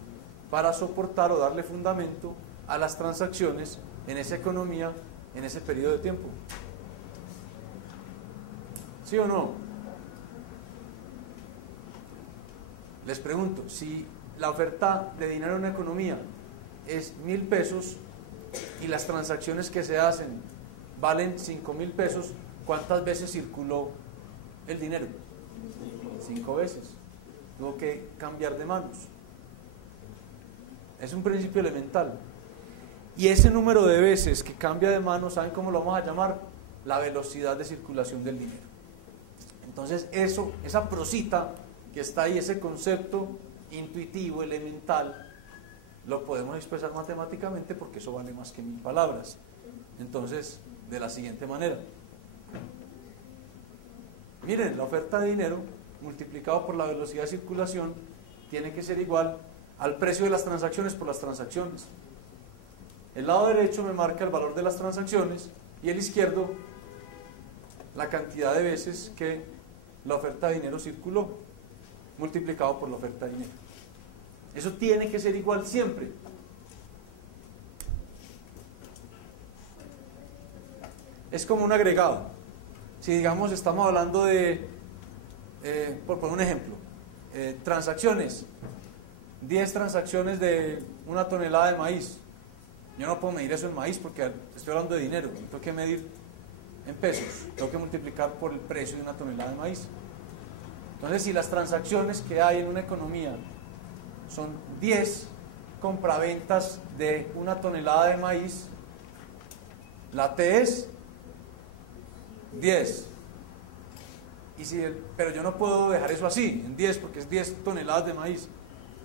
para soportar o darle fundamento a las transacciones en esa economía en ese periodo de tiempo. ¿Sí o no? Les pregunto, si la oferta de dinero en una economía es 1.000 pesos y las transacciones que se hacen valen 5.000 pesos, ¿cuántas veces circuló el dinero? 5 veces. Tuvo que cambiar de manos. Es un principio elemental. Y ese número de veces que cambia de manos, ¿saben cómo lo vamos a llamar? La velocidad de circulación del dinero. Entonces esa prosita que está ahí, ese concepto intuitivo, elemental, lo podemos expresar matemáticamente porque eso vale más que 1000 palabras. Entonces, de la siguiente manera. Miren, la oferta de dinero multiplicado por la velocidad de circulación tiene que ser igual al precio de las transacciones por las transacciones. El lado derecho me marca el valor de las transacciones y el izquierdo la cantidad de veces que la oferta de dinero circuló, multiplicado por la oferta de dinero. Eso tiene que ser igual siempre. Es como un agregado. Si digamos estamos hablando de, por poner un ejemplo, transacciones, 10 transacciones de 1 tonelada de maíz. Yo no puedo medir eso en maíz porque estoy hablando de dinero, tengo que medir en pesos, tengo que multiplicar por el precio de 1 tonelada de maíz. Entonces, si las transacciones que hay en una economía son 10 compraventas de 1 tonelada de maíz, la T es 10. Pero yo no puedo dejar eso así, en 10, porque es 10 toneladas de maíz.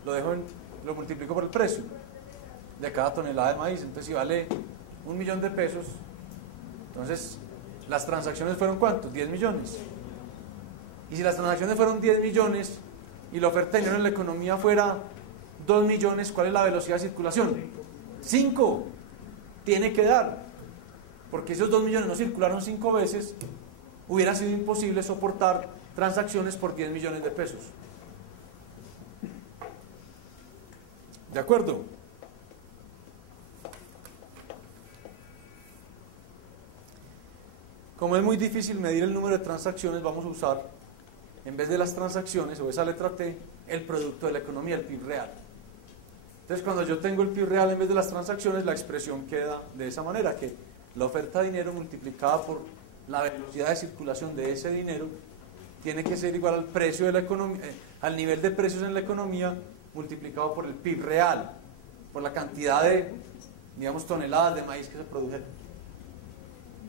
Lo multiplico por el precio de cada tonelada de maíz. Entonces, si vale 1.000.000 de pesos, entonces las transacciones fueron ¿cuántos? 10 millones. Y si las transacciones fueron 10 millones y la oferta de dinero en la economía fuera 2 millones, ¿cuál es la velocidad de circulación? 5. Tiene que dar. Porque esos 2 millones no circularon 5 veces, hubiera sido imposible soportar transacciones por 10 millones de pesos. ¿De acuerdo? Como es muy difícil medir el número de transacciones, vamos a usar, en vez de las transacciones o esa letra T, el producto de la economía, el PIB real. Entonces, cuando yo tengo el PIB real en vez de las transacciones, la expresión queda de esa manera, que la oferta de dinero multiplicada por la velocidad de circulación de ese dinero tiene que ser igual al precio de la economía, al nivel de precios en la economía multiplicado por el PIB real, por la cantidad de, digamos, toneladas de maíz que se produjeron.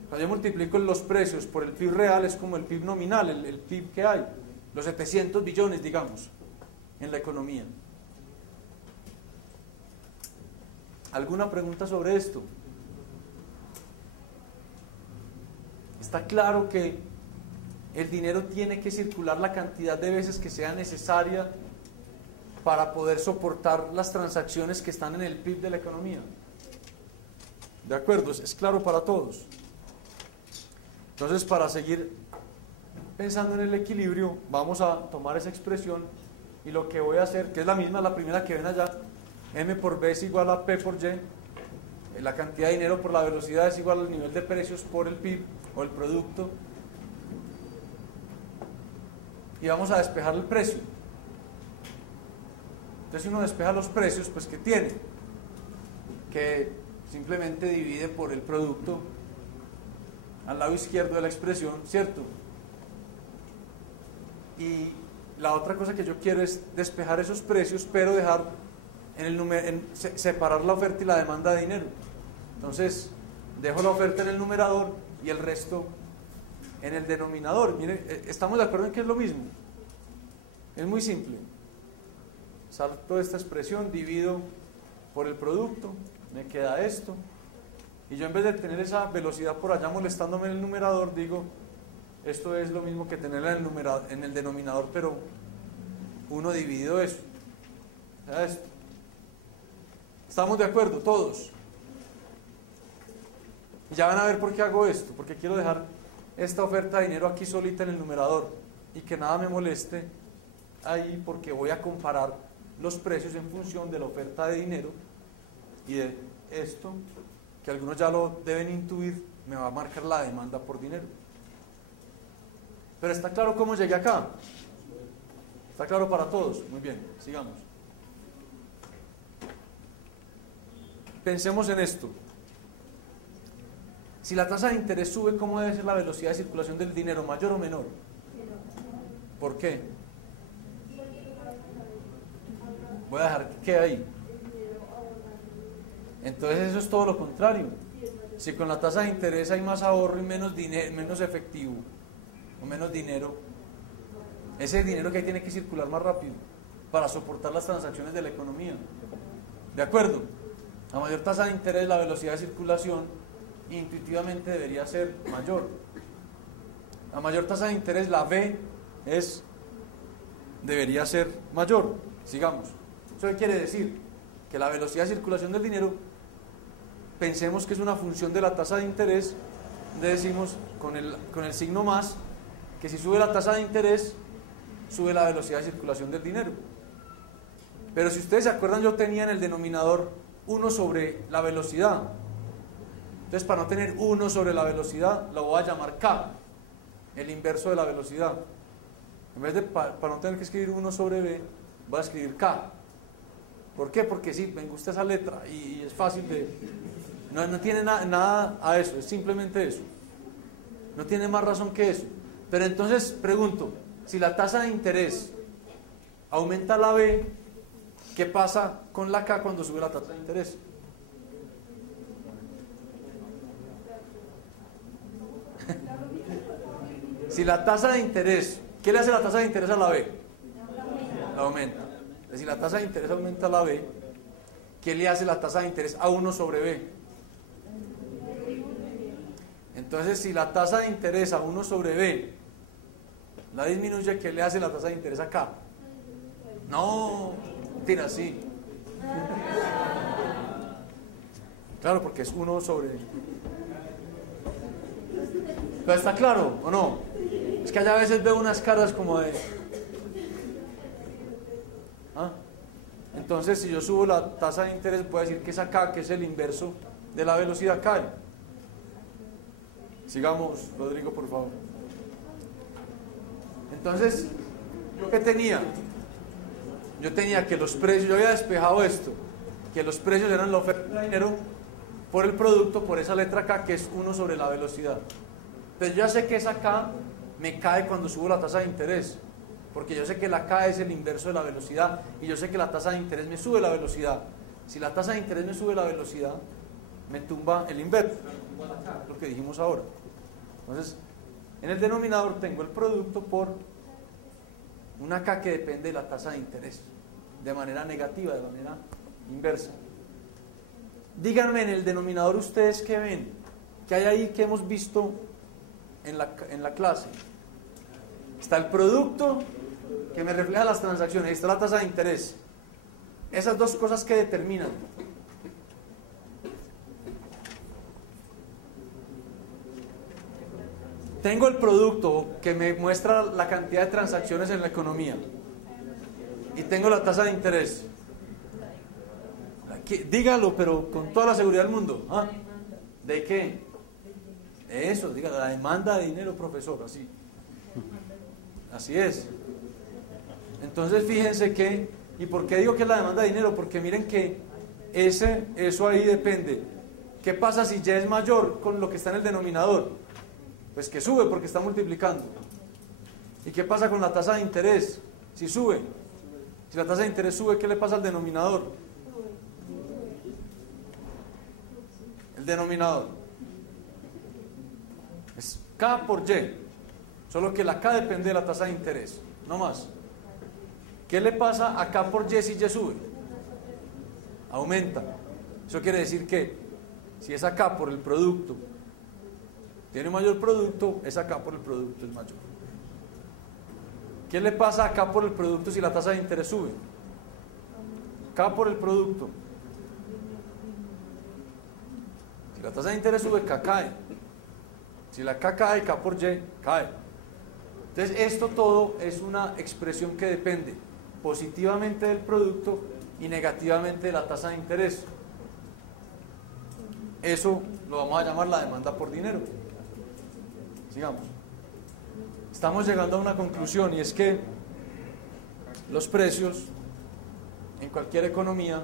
Cuando yo multiplico los precios por el PIB real, es como el PIB nominal, el PIB que hay, los 700 billones, digamos, en la economía. ¿Alguna pregunta sobre esto? Está claro que el dinero tiene que circular la cantidad de veces que sea necesaria para poder soportar las transacciones que están en el PIB de la economía. ¿De acuerdo? Es claro para todos. Entonces, para seguir pensando en el equilibrio, vamos a tomar esa expresión y lo que voy a hacer, que es la misma, la primera que ven allá, M por B es igual a P por Y, la cantidad de dinero por la velocidad es igual al nivel de precios por el PIB o el producto, y vamos a despejar el precio. Entonces, si uno despeja los precios, pues ¿qué tiene? Que simplemente divide por el producto al lado izquierdo de la expresión, ¿cierto? Y la otra cosa que yo quiero es despejar esos precios, pero dejar separar la oferta y la demanda de dinero. Entonces, dejo la oferta en el numerador y el resto en el denominador. Miren, ¿estamos de acuerdo en que es lo mismo? Es muy simple. Salto esta expresión, divido por el producto, me queda esto. Y yo en vez de tener esa velocidad por allá molestándome en el numerador, digo, esto es lo mismo que tenerla en el denominador, pero 1 dividido eso. O sea, esto. ¿Estamos de acuerdo? Todos. Y ya van a ver por qué hago esto, porque quiero dejar esta oferta de dinero aquí solita en el numerador y que nada me moleste ahí, porque voy a comparar los precios en función de la oferta de dinero y de esto, que algunos ya lo deben intuir, me va a marcar la demanda por dinero. Pero está claro cómo llegué acá. Está claro para todos. Muy bien, sigamos. Pensemos en esto. Si la tasa de interés sube, ¿cómo debe ser la velocidad de circulación del dinero? ¿Mayor o menor? ¿Por qué? Voy a dejar que quede ahí. Entonces eso es todo lo contrario. Si con la tasa de interés hay más ahorro y menos dinero, menos efectivo o menos dinero, ese dinero que tiene que circular más rápido para soportar las transacciones de la economía. ¿De acuerdo? A mayor tasa de interés, la velocidad de circulación intuitivamente debería ser mayor. A mayor tasa de interés, la V debería ser mayor. Sigamos. ¿Eso qué quiere decir? Que la velocidad de circulación del dinero, pensemos que es una función de la tasa de interés, decimos con el signo más, que si sube la tasa de interés, sube la velocidad de circulación del dinero. Pero si ustedes se acuerdan, yo tenía en el denominador 1 sobre la velocidad. Entonces, para no tener 1 sobre la velocidad, lo voy a llamar K, el inverso de la velocidad. En vez de, para no tener que escribir 1 sobre B, voy a escribir K. ¿Por qué? Porque sí, me gusta esa letra y es fácil de... No tiene nada a eso, es simplemente eso. No tiene más razón que eso. Pero entonces, pregunto, si la tasa de interés aumenta la B, ¿qué pasa con la K cuando sube la tasa de interés? Si la tasa de interés, ¿qué le hace la tasa de interés a la B? La aumenta. Si la tasa de interés aumenta a la B, ¿qué le hace la tasa de interés a 1 sobre B? Entonces, si la tasa de interés a 1 sobre B la disminuye, ¿qué le hace la tasa de interés acá? No, tira así. Claro, porque es 1 sobre... ¿Pero está claro o no? Es que allá a veces veo unas caras como de... ¿Ah? Entonces, si yo subo la tasa de interés, voy a decir que es acá, que es el inverso de la velocidad, cae. Sigamos, Rodrigo, por favor. Entonces, ¿yo qué tenía? Yo tenía que los precios, yo había despejado esto, que los precios eran la oferta de dinero por el producto, por esa letra K, que es 1 sobre la velocidad. Entonces, yo ya sé que esa K me cae cuando subo la tasa de interés, porque yo sé que la K es el inverso de la velocidad, y yo sé que la tasa de interés me sube la velocidad. Si la tasa de interés me sube la velocidad, me tumba el inverso, lo que dijimos ahora. Entonces, en el denominador tengo el producto por una K que depende de la tasa de interés, de manera negativa, de manera inversa. Díganme en el denominador ustedes qué ven, qué hay ahí que hemos visto en la clase. Está el producto que me refleja las transacciones, está la tasa de interés. Esas dos cosas que determinan. Tengo el producto que me muestra la cantidad de transacciones en la economía y tengo la tasa de interés. Dígalo, pero con toda la seguridad del mundo. ¿Ah? ¿De qué? De eso, dígalo, la demanda de dinero, profesor, así. Así es. Entonces fíjense que, ¿y por qué digo que es la demanda de dinero? Porque miren que eso ahí depende. ¿Qué pasa si Y es mayor con lo que está en el denominador? Pues que sube porque está multiplicando. ¿Y qué pasa con la tasa de interés? Si sube. Si la tasa de interés sube, ¿qué le pasa al denominador? El denominador. Es K por Y, solo que la K depende de la tasa de interés, no más. ¿Qué le pasa a K por Y si Y sube? Aumenta. Eso quiere decir que si es K por el producto tiene un mayor producto, esa K por el producto es mayor. ¿Qué le pasa a K por el producto si la tasa de interés sube? K por el producto. Si la tasa de interés sube, K cae. Si la K cae, K por Y cae. Entonces esto todo es una expresión que depende positivamente del producto y negativamente de la tasa de interés. Eso lo vamos a llamar la demanda por dinero. Sigamos. Estamos llegando a una conclusión y es que los precios en cualquier economía,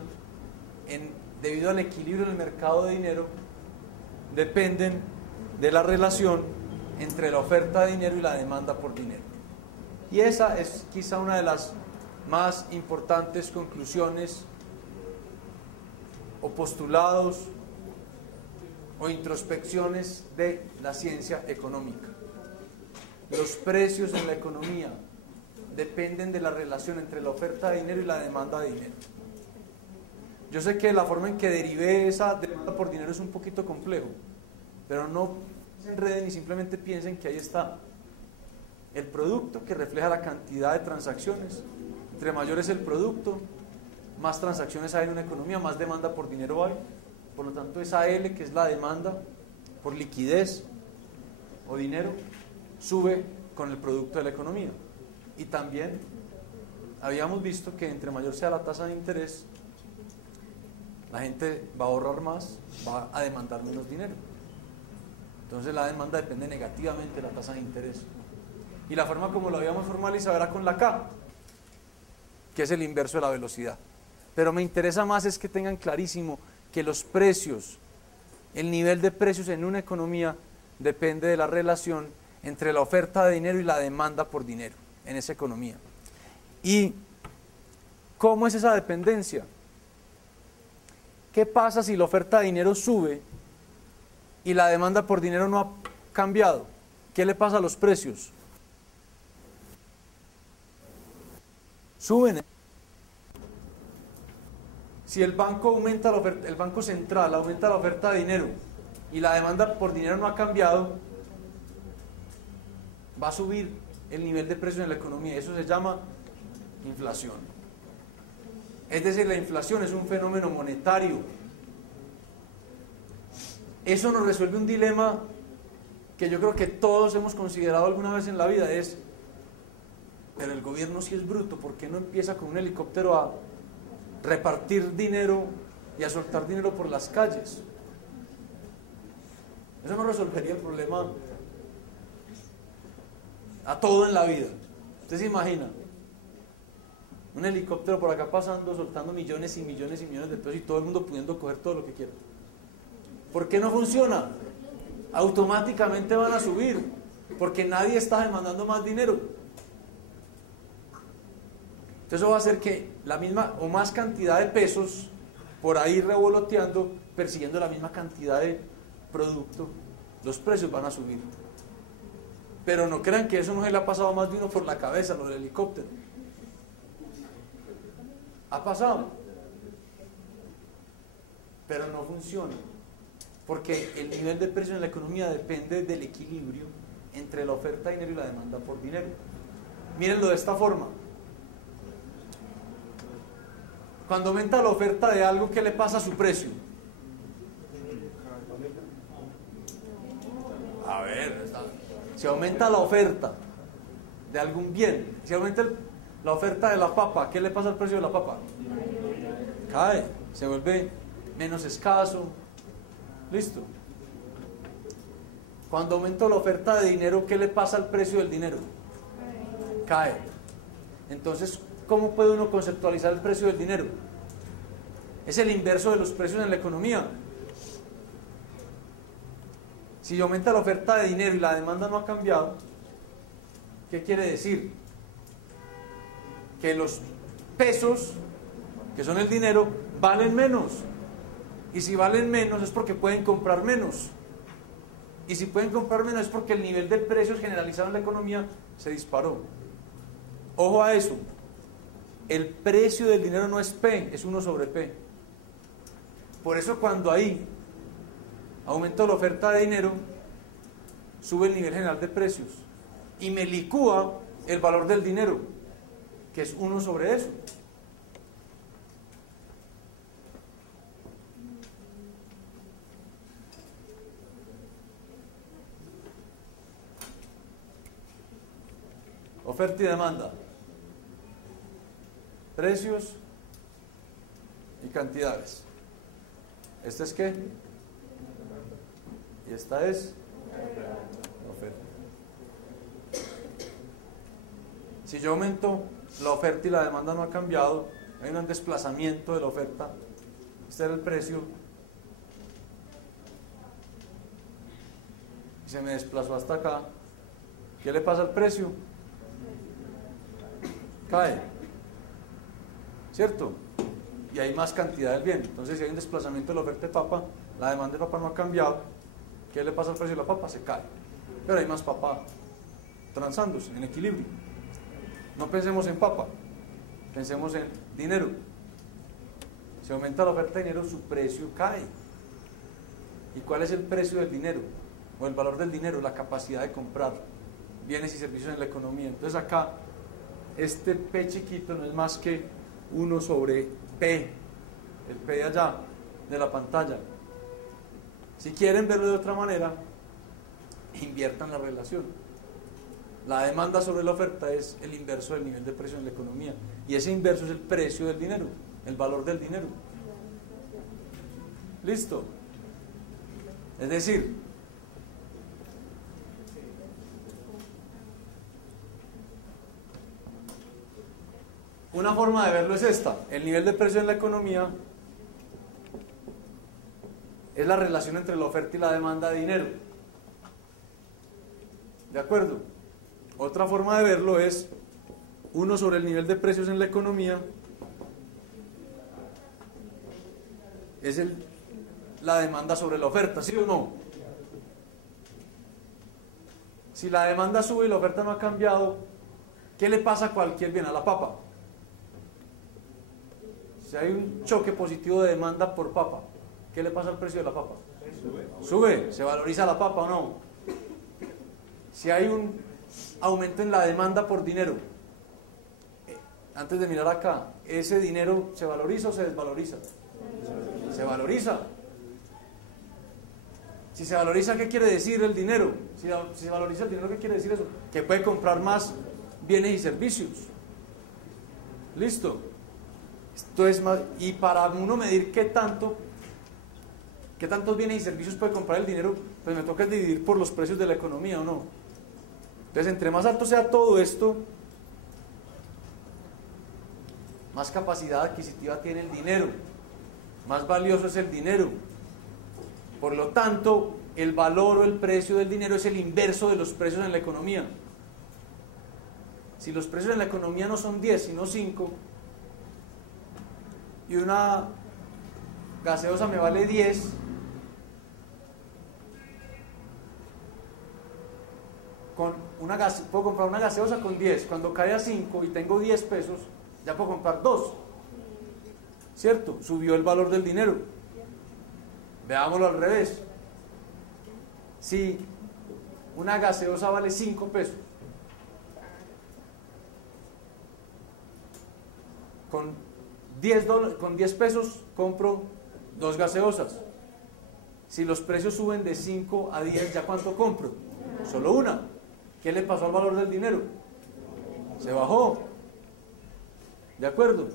debido al equilibrio en el mercado de dinero, dependen de la relación entre la oferta de dinero y la demanda por dinero. Y esa es quizá una de las más importantes conclusiones o postulados o introspecciones de la ciencia económica. Los precios en la economía dependen de la relación entre la oferta de dinero y la demanda de dinero. Yo sé que la forma en que derivé esa demanda por dinero es un poquito complejo, pero no se enreden y simplemente piensen que ahí está el producto que refleja la cantidad de transacciones. Entre mayor es el producto, más transacciones hay en una economía, más demanda por dinero hay. Por lo tanto, esa L, que es la demanda por liquidez o dinero, sube con el producto de la economía. Y también habíamos visto que entre mayor sea la tasa de interés, la gente va a ahorrar más, va a demandar menos dinero. Entonces la demanda depende negativamente de la tasa de interés. Y la forma como lo habíamos formalizado era con la K, que es el inverso de la velocidad. Pero me interesa más es que tengan clarísimo que los precios, el nivel de precios en una economía depende de la relación entre la oferta de dinero y la demanda por dinero en esa economía. ¿Y cómo es esa dependencia? ¿Qué pasa si la oferta de dinero sube y la demanda por dinero no ha cambiado? ¿Qué le pasa a los precios? Suben. Si el banco aumenta la oferta, el Banco Central aumenta la oferta de dinero y la demanda por dinero no ha cambiado, va a subir el nivel de precios en la economía. Eso se llama inflación. Es decir, la inflación es un fenómeno monetario. Eso nos resuelve un dilema que yo creo que todos hemos considerado alguna vez en la vida, es, pero el gobierno sí es bruto, ¿por qué no empieza con un helicóptero a repartir dinero y a soltar dinero por las calles? Eso no resolvería el problema a todo en la vida. Usted se imagina un helicóptero por acá pasando, soltando millones y millones y millones de pesos y todo el mundo pudiendo coger todo lo que quiera. ¿Por qué no funciona? Automáticamente van a subir, porque nadie está demandando más dinero. Entonces eso va a hacer que la misma o más cantidad de pesos por ahí revoloteando, persiguiendo la misma cantidad de producto, los precios van a subir. Pero no crean que eso no se le ha pasado a más de uno por la cabeza, lo del helicóptero. Ha pasado. Pero no funciona. Porque el nivel de precio en la economía depende del equilibrio entre la oferta de dinero y la demanda por dinero. Mírenlo de esta forma. Cuando aumenta la oferta de algo, ¿qué le pasa a su precio? A ver, si aumenta la oferta de algún bien, si aumenta la oferta de la papa, ¿qué le pasa al precio de la papa? Cae, se vuelve menos escaso. Listo. Cuando aumenta la oferta de dinero, ¿qué le pasa al precio del dinero? Cae. Entonces, ¿cómo puede uno conceptualizar el precio del dinero? Es el inverso de los precios en la economía. Si aumenta la oferta de dinero y la demanda no ha cambiado, ¿qué quiere decir? Que los pesos, que son el dinero, valen menos. Y si valen menos es porque pueden comprar menos. Y si pueden comprar menos es porque el nivel de precios generalizado en la economía se disparó. Ojo a eso. El precio del dinero no es P, es 1 sobre P. Por eso cuando hay aumento de la oferta de dinero, sube el nivel general de precios y me licúa el valor del dinero, que es 1 sobre eso. Oferta y demanda, precios y cantidades. ¿Esta es qué? Y esta es oferta. Si yo aumento la oferta y la demanda no ha cambiado, hay un desplazamiento de la oferta, este era el precio, y se me desplazó hasta acá. ¿Qué le pasa al precio? Cae, ¿cierto? Y hay más cantidad del bien. Entonces, si hay un desplazamiento de la oferta de papa, la demanda de papa no ha cambiado, ¿qué le pasa al precio de la papa? Se cae. Pero hay más papa transándose, en equilibrio. No pensemos en papa, pensemos en dinero. Si aumenta la oferta de dinero, su precio cae. ¿Y cuál es el precio del dinero? O el valor del dinero, la capacidad de comprar bienes y servicios en la economía. Entonces acá, este P chiquito no es más que 1 sobre P, el P de allá, de la pantalla. Si quieren verlo de otra manera, inviertan la relación. La demanda sobre la oferta es el inverso del nivel de precio en la economía. Y ese inverso es el precio del dinero, el valor del dinero. ¿Listo? Es decir, una forma de verlo es esta. El nivel de precio en la economía es la relación entre la oferta y la demanda de dinero. ¿De acuerdo? Otra forma de verlo es 1 sobre el nivel de precios en la economía es la demanda sobre la oferta, ¿sí o no? Si la demanda sube y la oferta no ha cambiado, ¿qué le pasa a cualquier bien? A la papa. Si hay un choque positivo de demanda por papa, ¿qué le pasa al precio de la papa? Sube, se valoriza la papa o no. Si hay un aumento en la demanda por dinero, antes de mirar acá, ¿ese dinero se valoriza o se desvaloriza? Se valoriza. Si se valoriza, ¿qué quiere decir el dinero? Si se valoriza el dinero, ¿qué quiere decir eso? Que puede comprar más bienes y servicios. ¿Listo? Esto es más, y para uno medir qué tantos bienes y servicios puede comprar el dinero, pues me toca dividir por los precios de la economía, ¿o no? Entonces, entre más alto sea todo esto, más capacidad adquisitiva tiene el dinero, más valioso es el dinero. Por lo tanto, el valor o el precio del dinero es el inverso de los precios en la economía. Si los precios en la economía no son 10, sino 5, y una gaseosa me vale 10, puedo comprar una gaseosa con 10. Cuando cae a 5 y tengo 10 pesos, ya puedo comprar 2. ¿Cierto? Subió el valor del dinero. Veámoslo al revés. Si una gaseosa vale 5 pesos, con 10 pesos compro 2 gaseosas. Si los precios suben de 5 a 10, ¿ya cuánto compro? Solo una. ¿Qué le pasó al valor del dinero? Se bajó. ¿De acuerdo?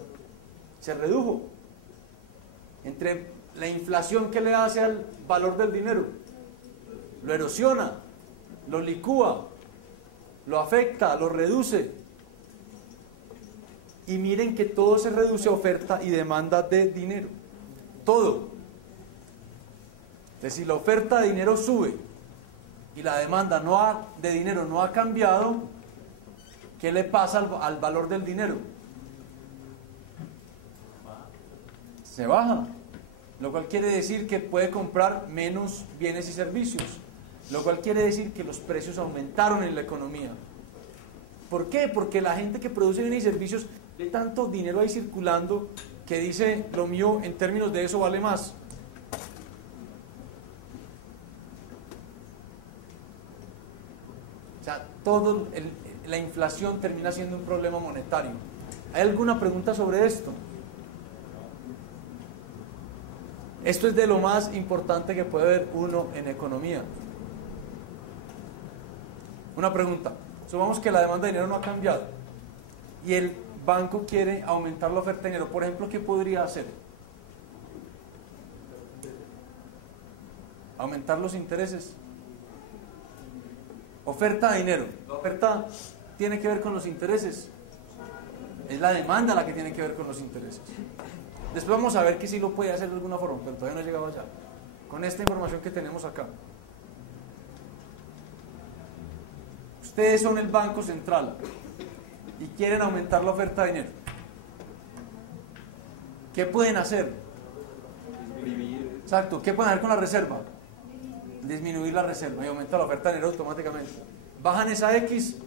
Se redujo. Entre la inflación, ¿qué le hace al valor del dinero? Lo erosiona, lo licúa, lo afecta, lo reduce. Y miren que todo se reduce a oferta y demanda de dinero. Todo. Entonces, si la oferta de dinero sube y la demanda de dinero no ha cambiado, ¿qué le pasa al valor del dinero? Se baja. Lo cual quiere decir que puede comprar menos bienes y servicios. lo cual quiere decir que los precios aumentaron en la economía. ¿Por qué? Porque la gente que produce bienes y servicios ve tanto dinero ahí circulando que dice, lo mío en términos de eso vale más. O sea, la inflación termina siendo un problema monetario. ¿Hay alguna pregunta sobre esto? Esto es de lo más importante que puede ver uno en economía. Una pregunta. Supongamos que la demanda de dinero no ha cambiado y el banco quiere aumentar la oferta de dinero. Por ejemplo, ¿qué podría hacer? Aumentar los intereses. Oferta de dinero. La oferta tiene que ver con los intereses. Es la demanda la que tiene que ver con los intereses. Después vamos a ver que sí lo puede hacer de alguna forma, pero todavía no he llegado allá. Con esta información que tenemos acá. Ustedes son el Banco Central y quieren aumentar la oferta de dinero. ¿Qué pueden hacer? Exacto, ¿qué pueden hacer con la reserva? Disminuir la reserva y aumentar la oferta de dinero automáticamente. Bajan esa X,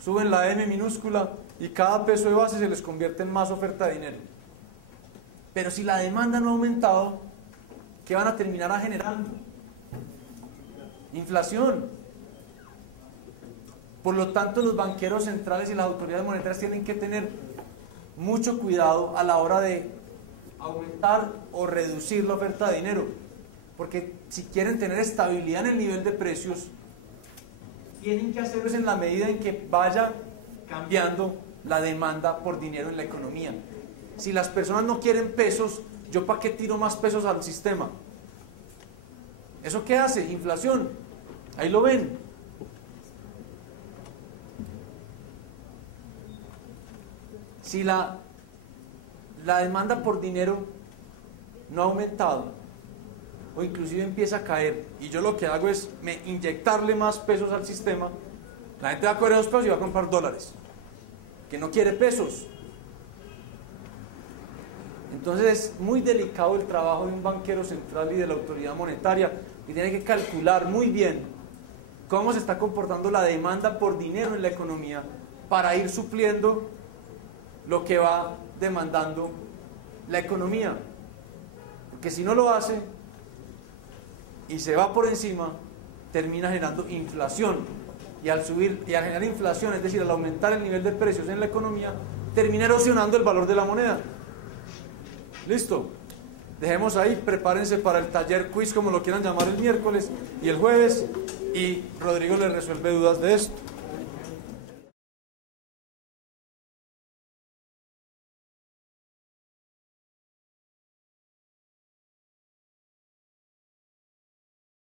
suben la M minúscula y cada peso de base se les convierte en más oferta de dinero. Pero si la demanda no ha aumentado, ¿qué van a terminar generando? Inflación. Por lo tanto, los banqueros centrales y las autoridades monetarias tienen que tener mucho cuidado a la hora de aumentar o reducir la oferta de dinero. Porque si quieren tener estabilidad en el nivel de precios, tienen que hacerlo en la medida en que vaya cambiando la demanda por dinero en la economía. Si las personas no quieren pesos, ¿yo para qué tiro más pesos al sistema? ¿Eso qué hace? Inflación. Ahí lo ven. Si la demanda por dinero no ha aumentado o inclusive empieza a caer y yo lo que hago es inyectarle más pesos al sistema, la gente va a coger esos pesos y va a comprar dólares, que no quiere pesos. Entonces es muy delicado el trabajo de un banquero central y de la autoridad monetaria, y tiene que calcular muy bien cómo se está comportando la demanda por dinero en la economía para ir supliendo lo que va demandando la economía. Porque si no lo hace y se va por encima, termina generando inflación, y al subir y al generar inflación, es decir, al aumentar el nivel de precios en la economía, termina erosionando el valor de la moneda. ¿Listo? Dejemos ahí, prepárense para el taller quiz, como lo quieran llamar, el miércoles y el jueves, y Rodrigo les resuelve dudas de esto.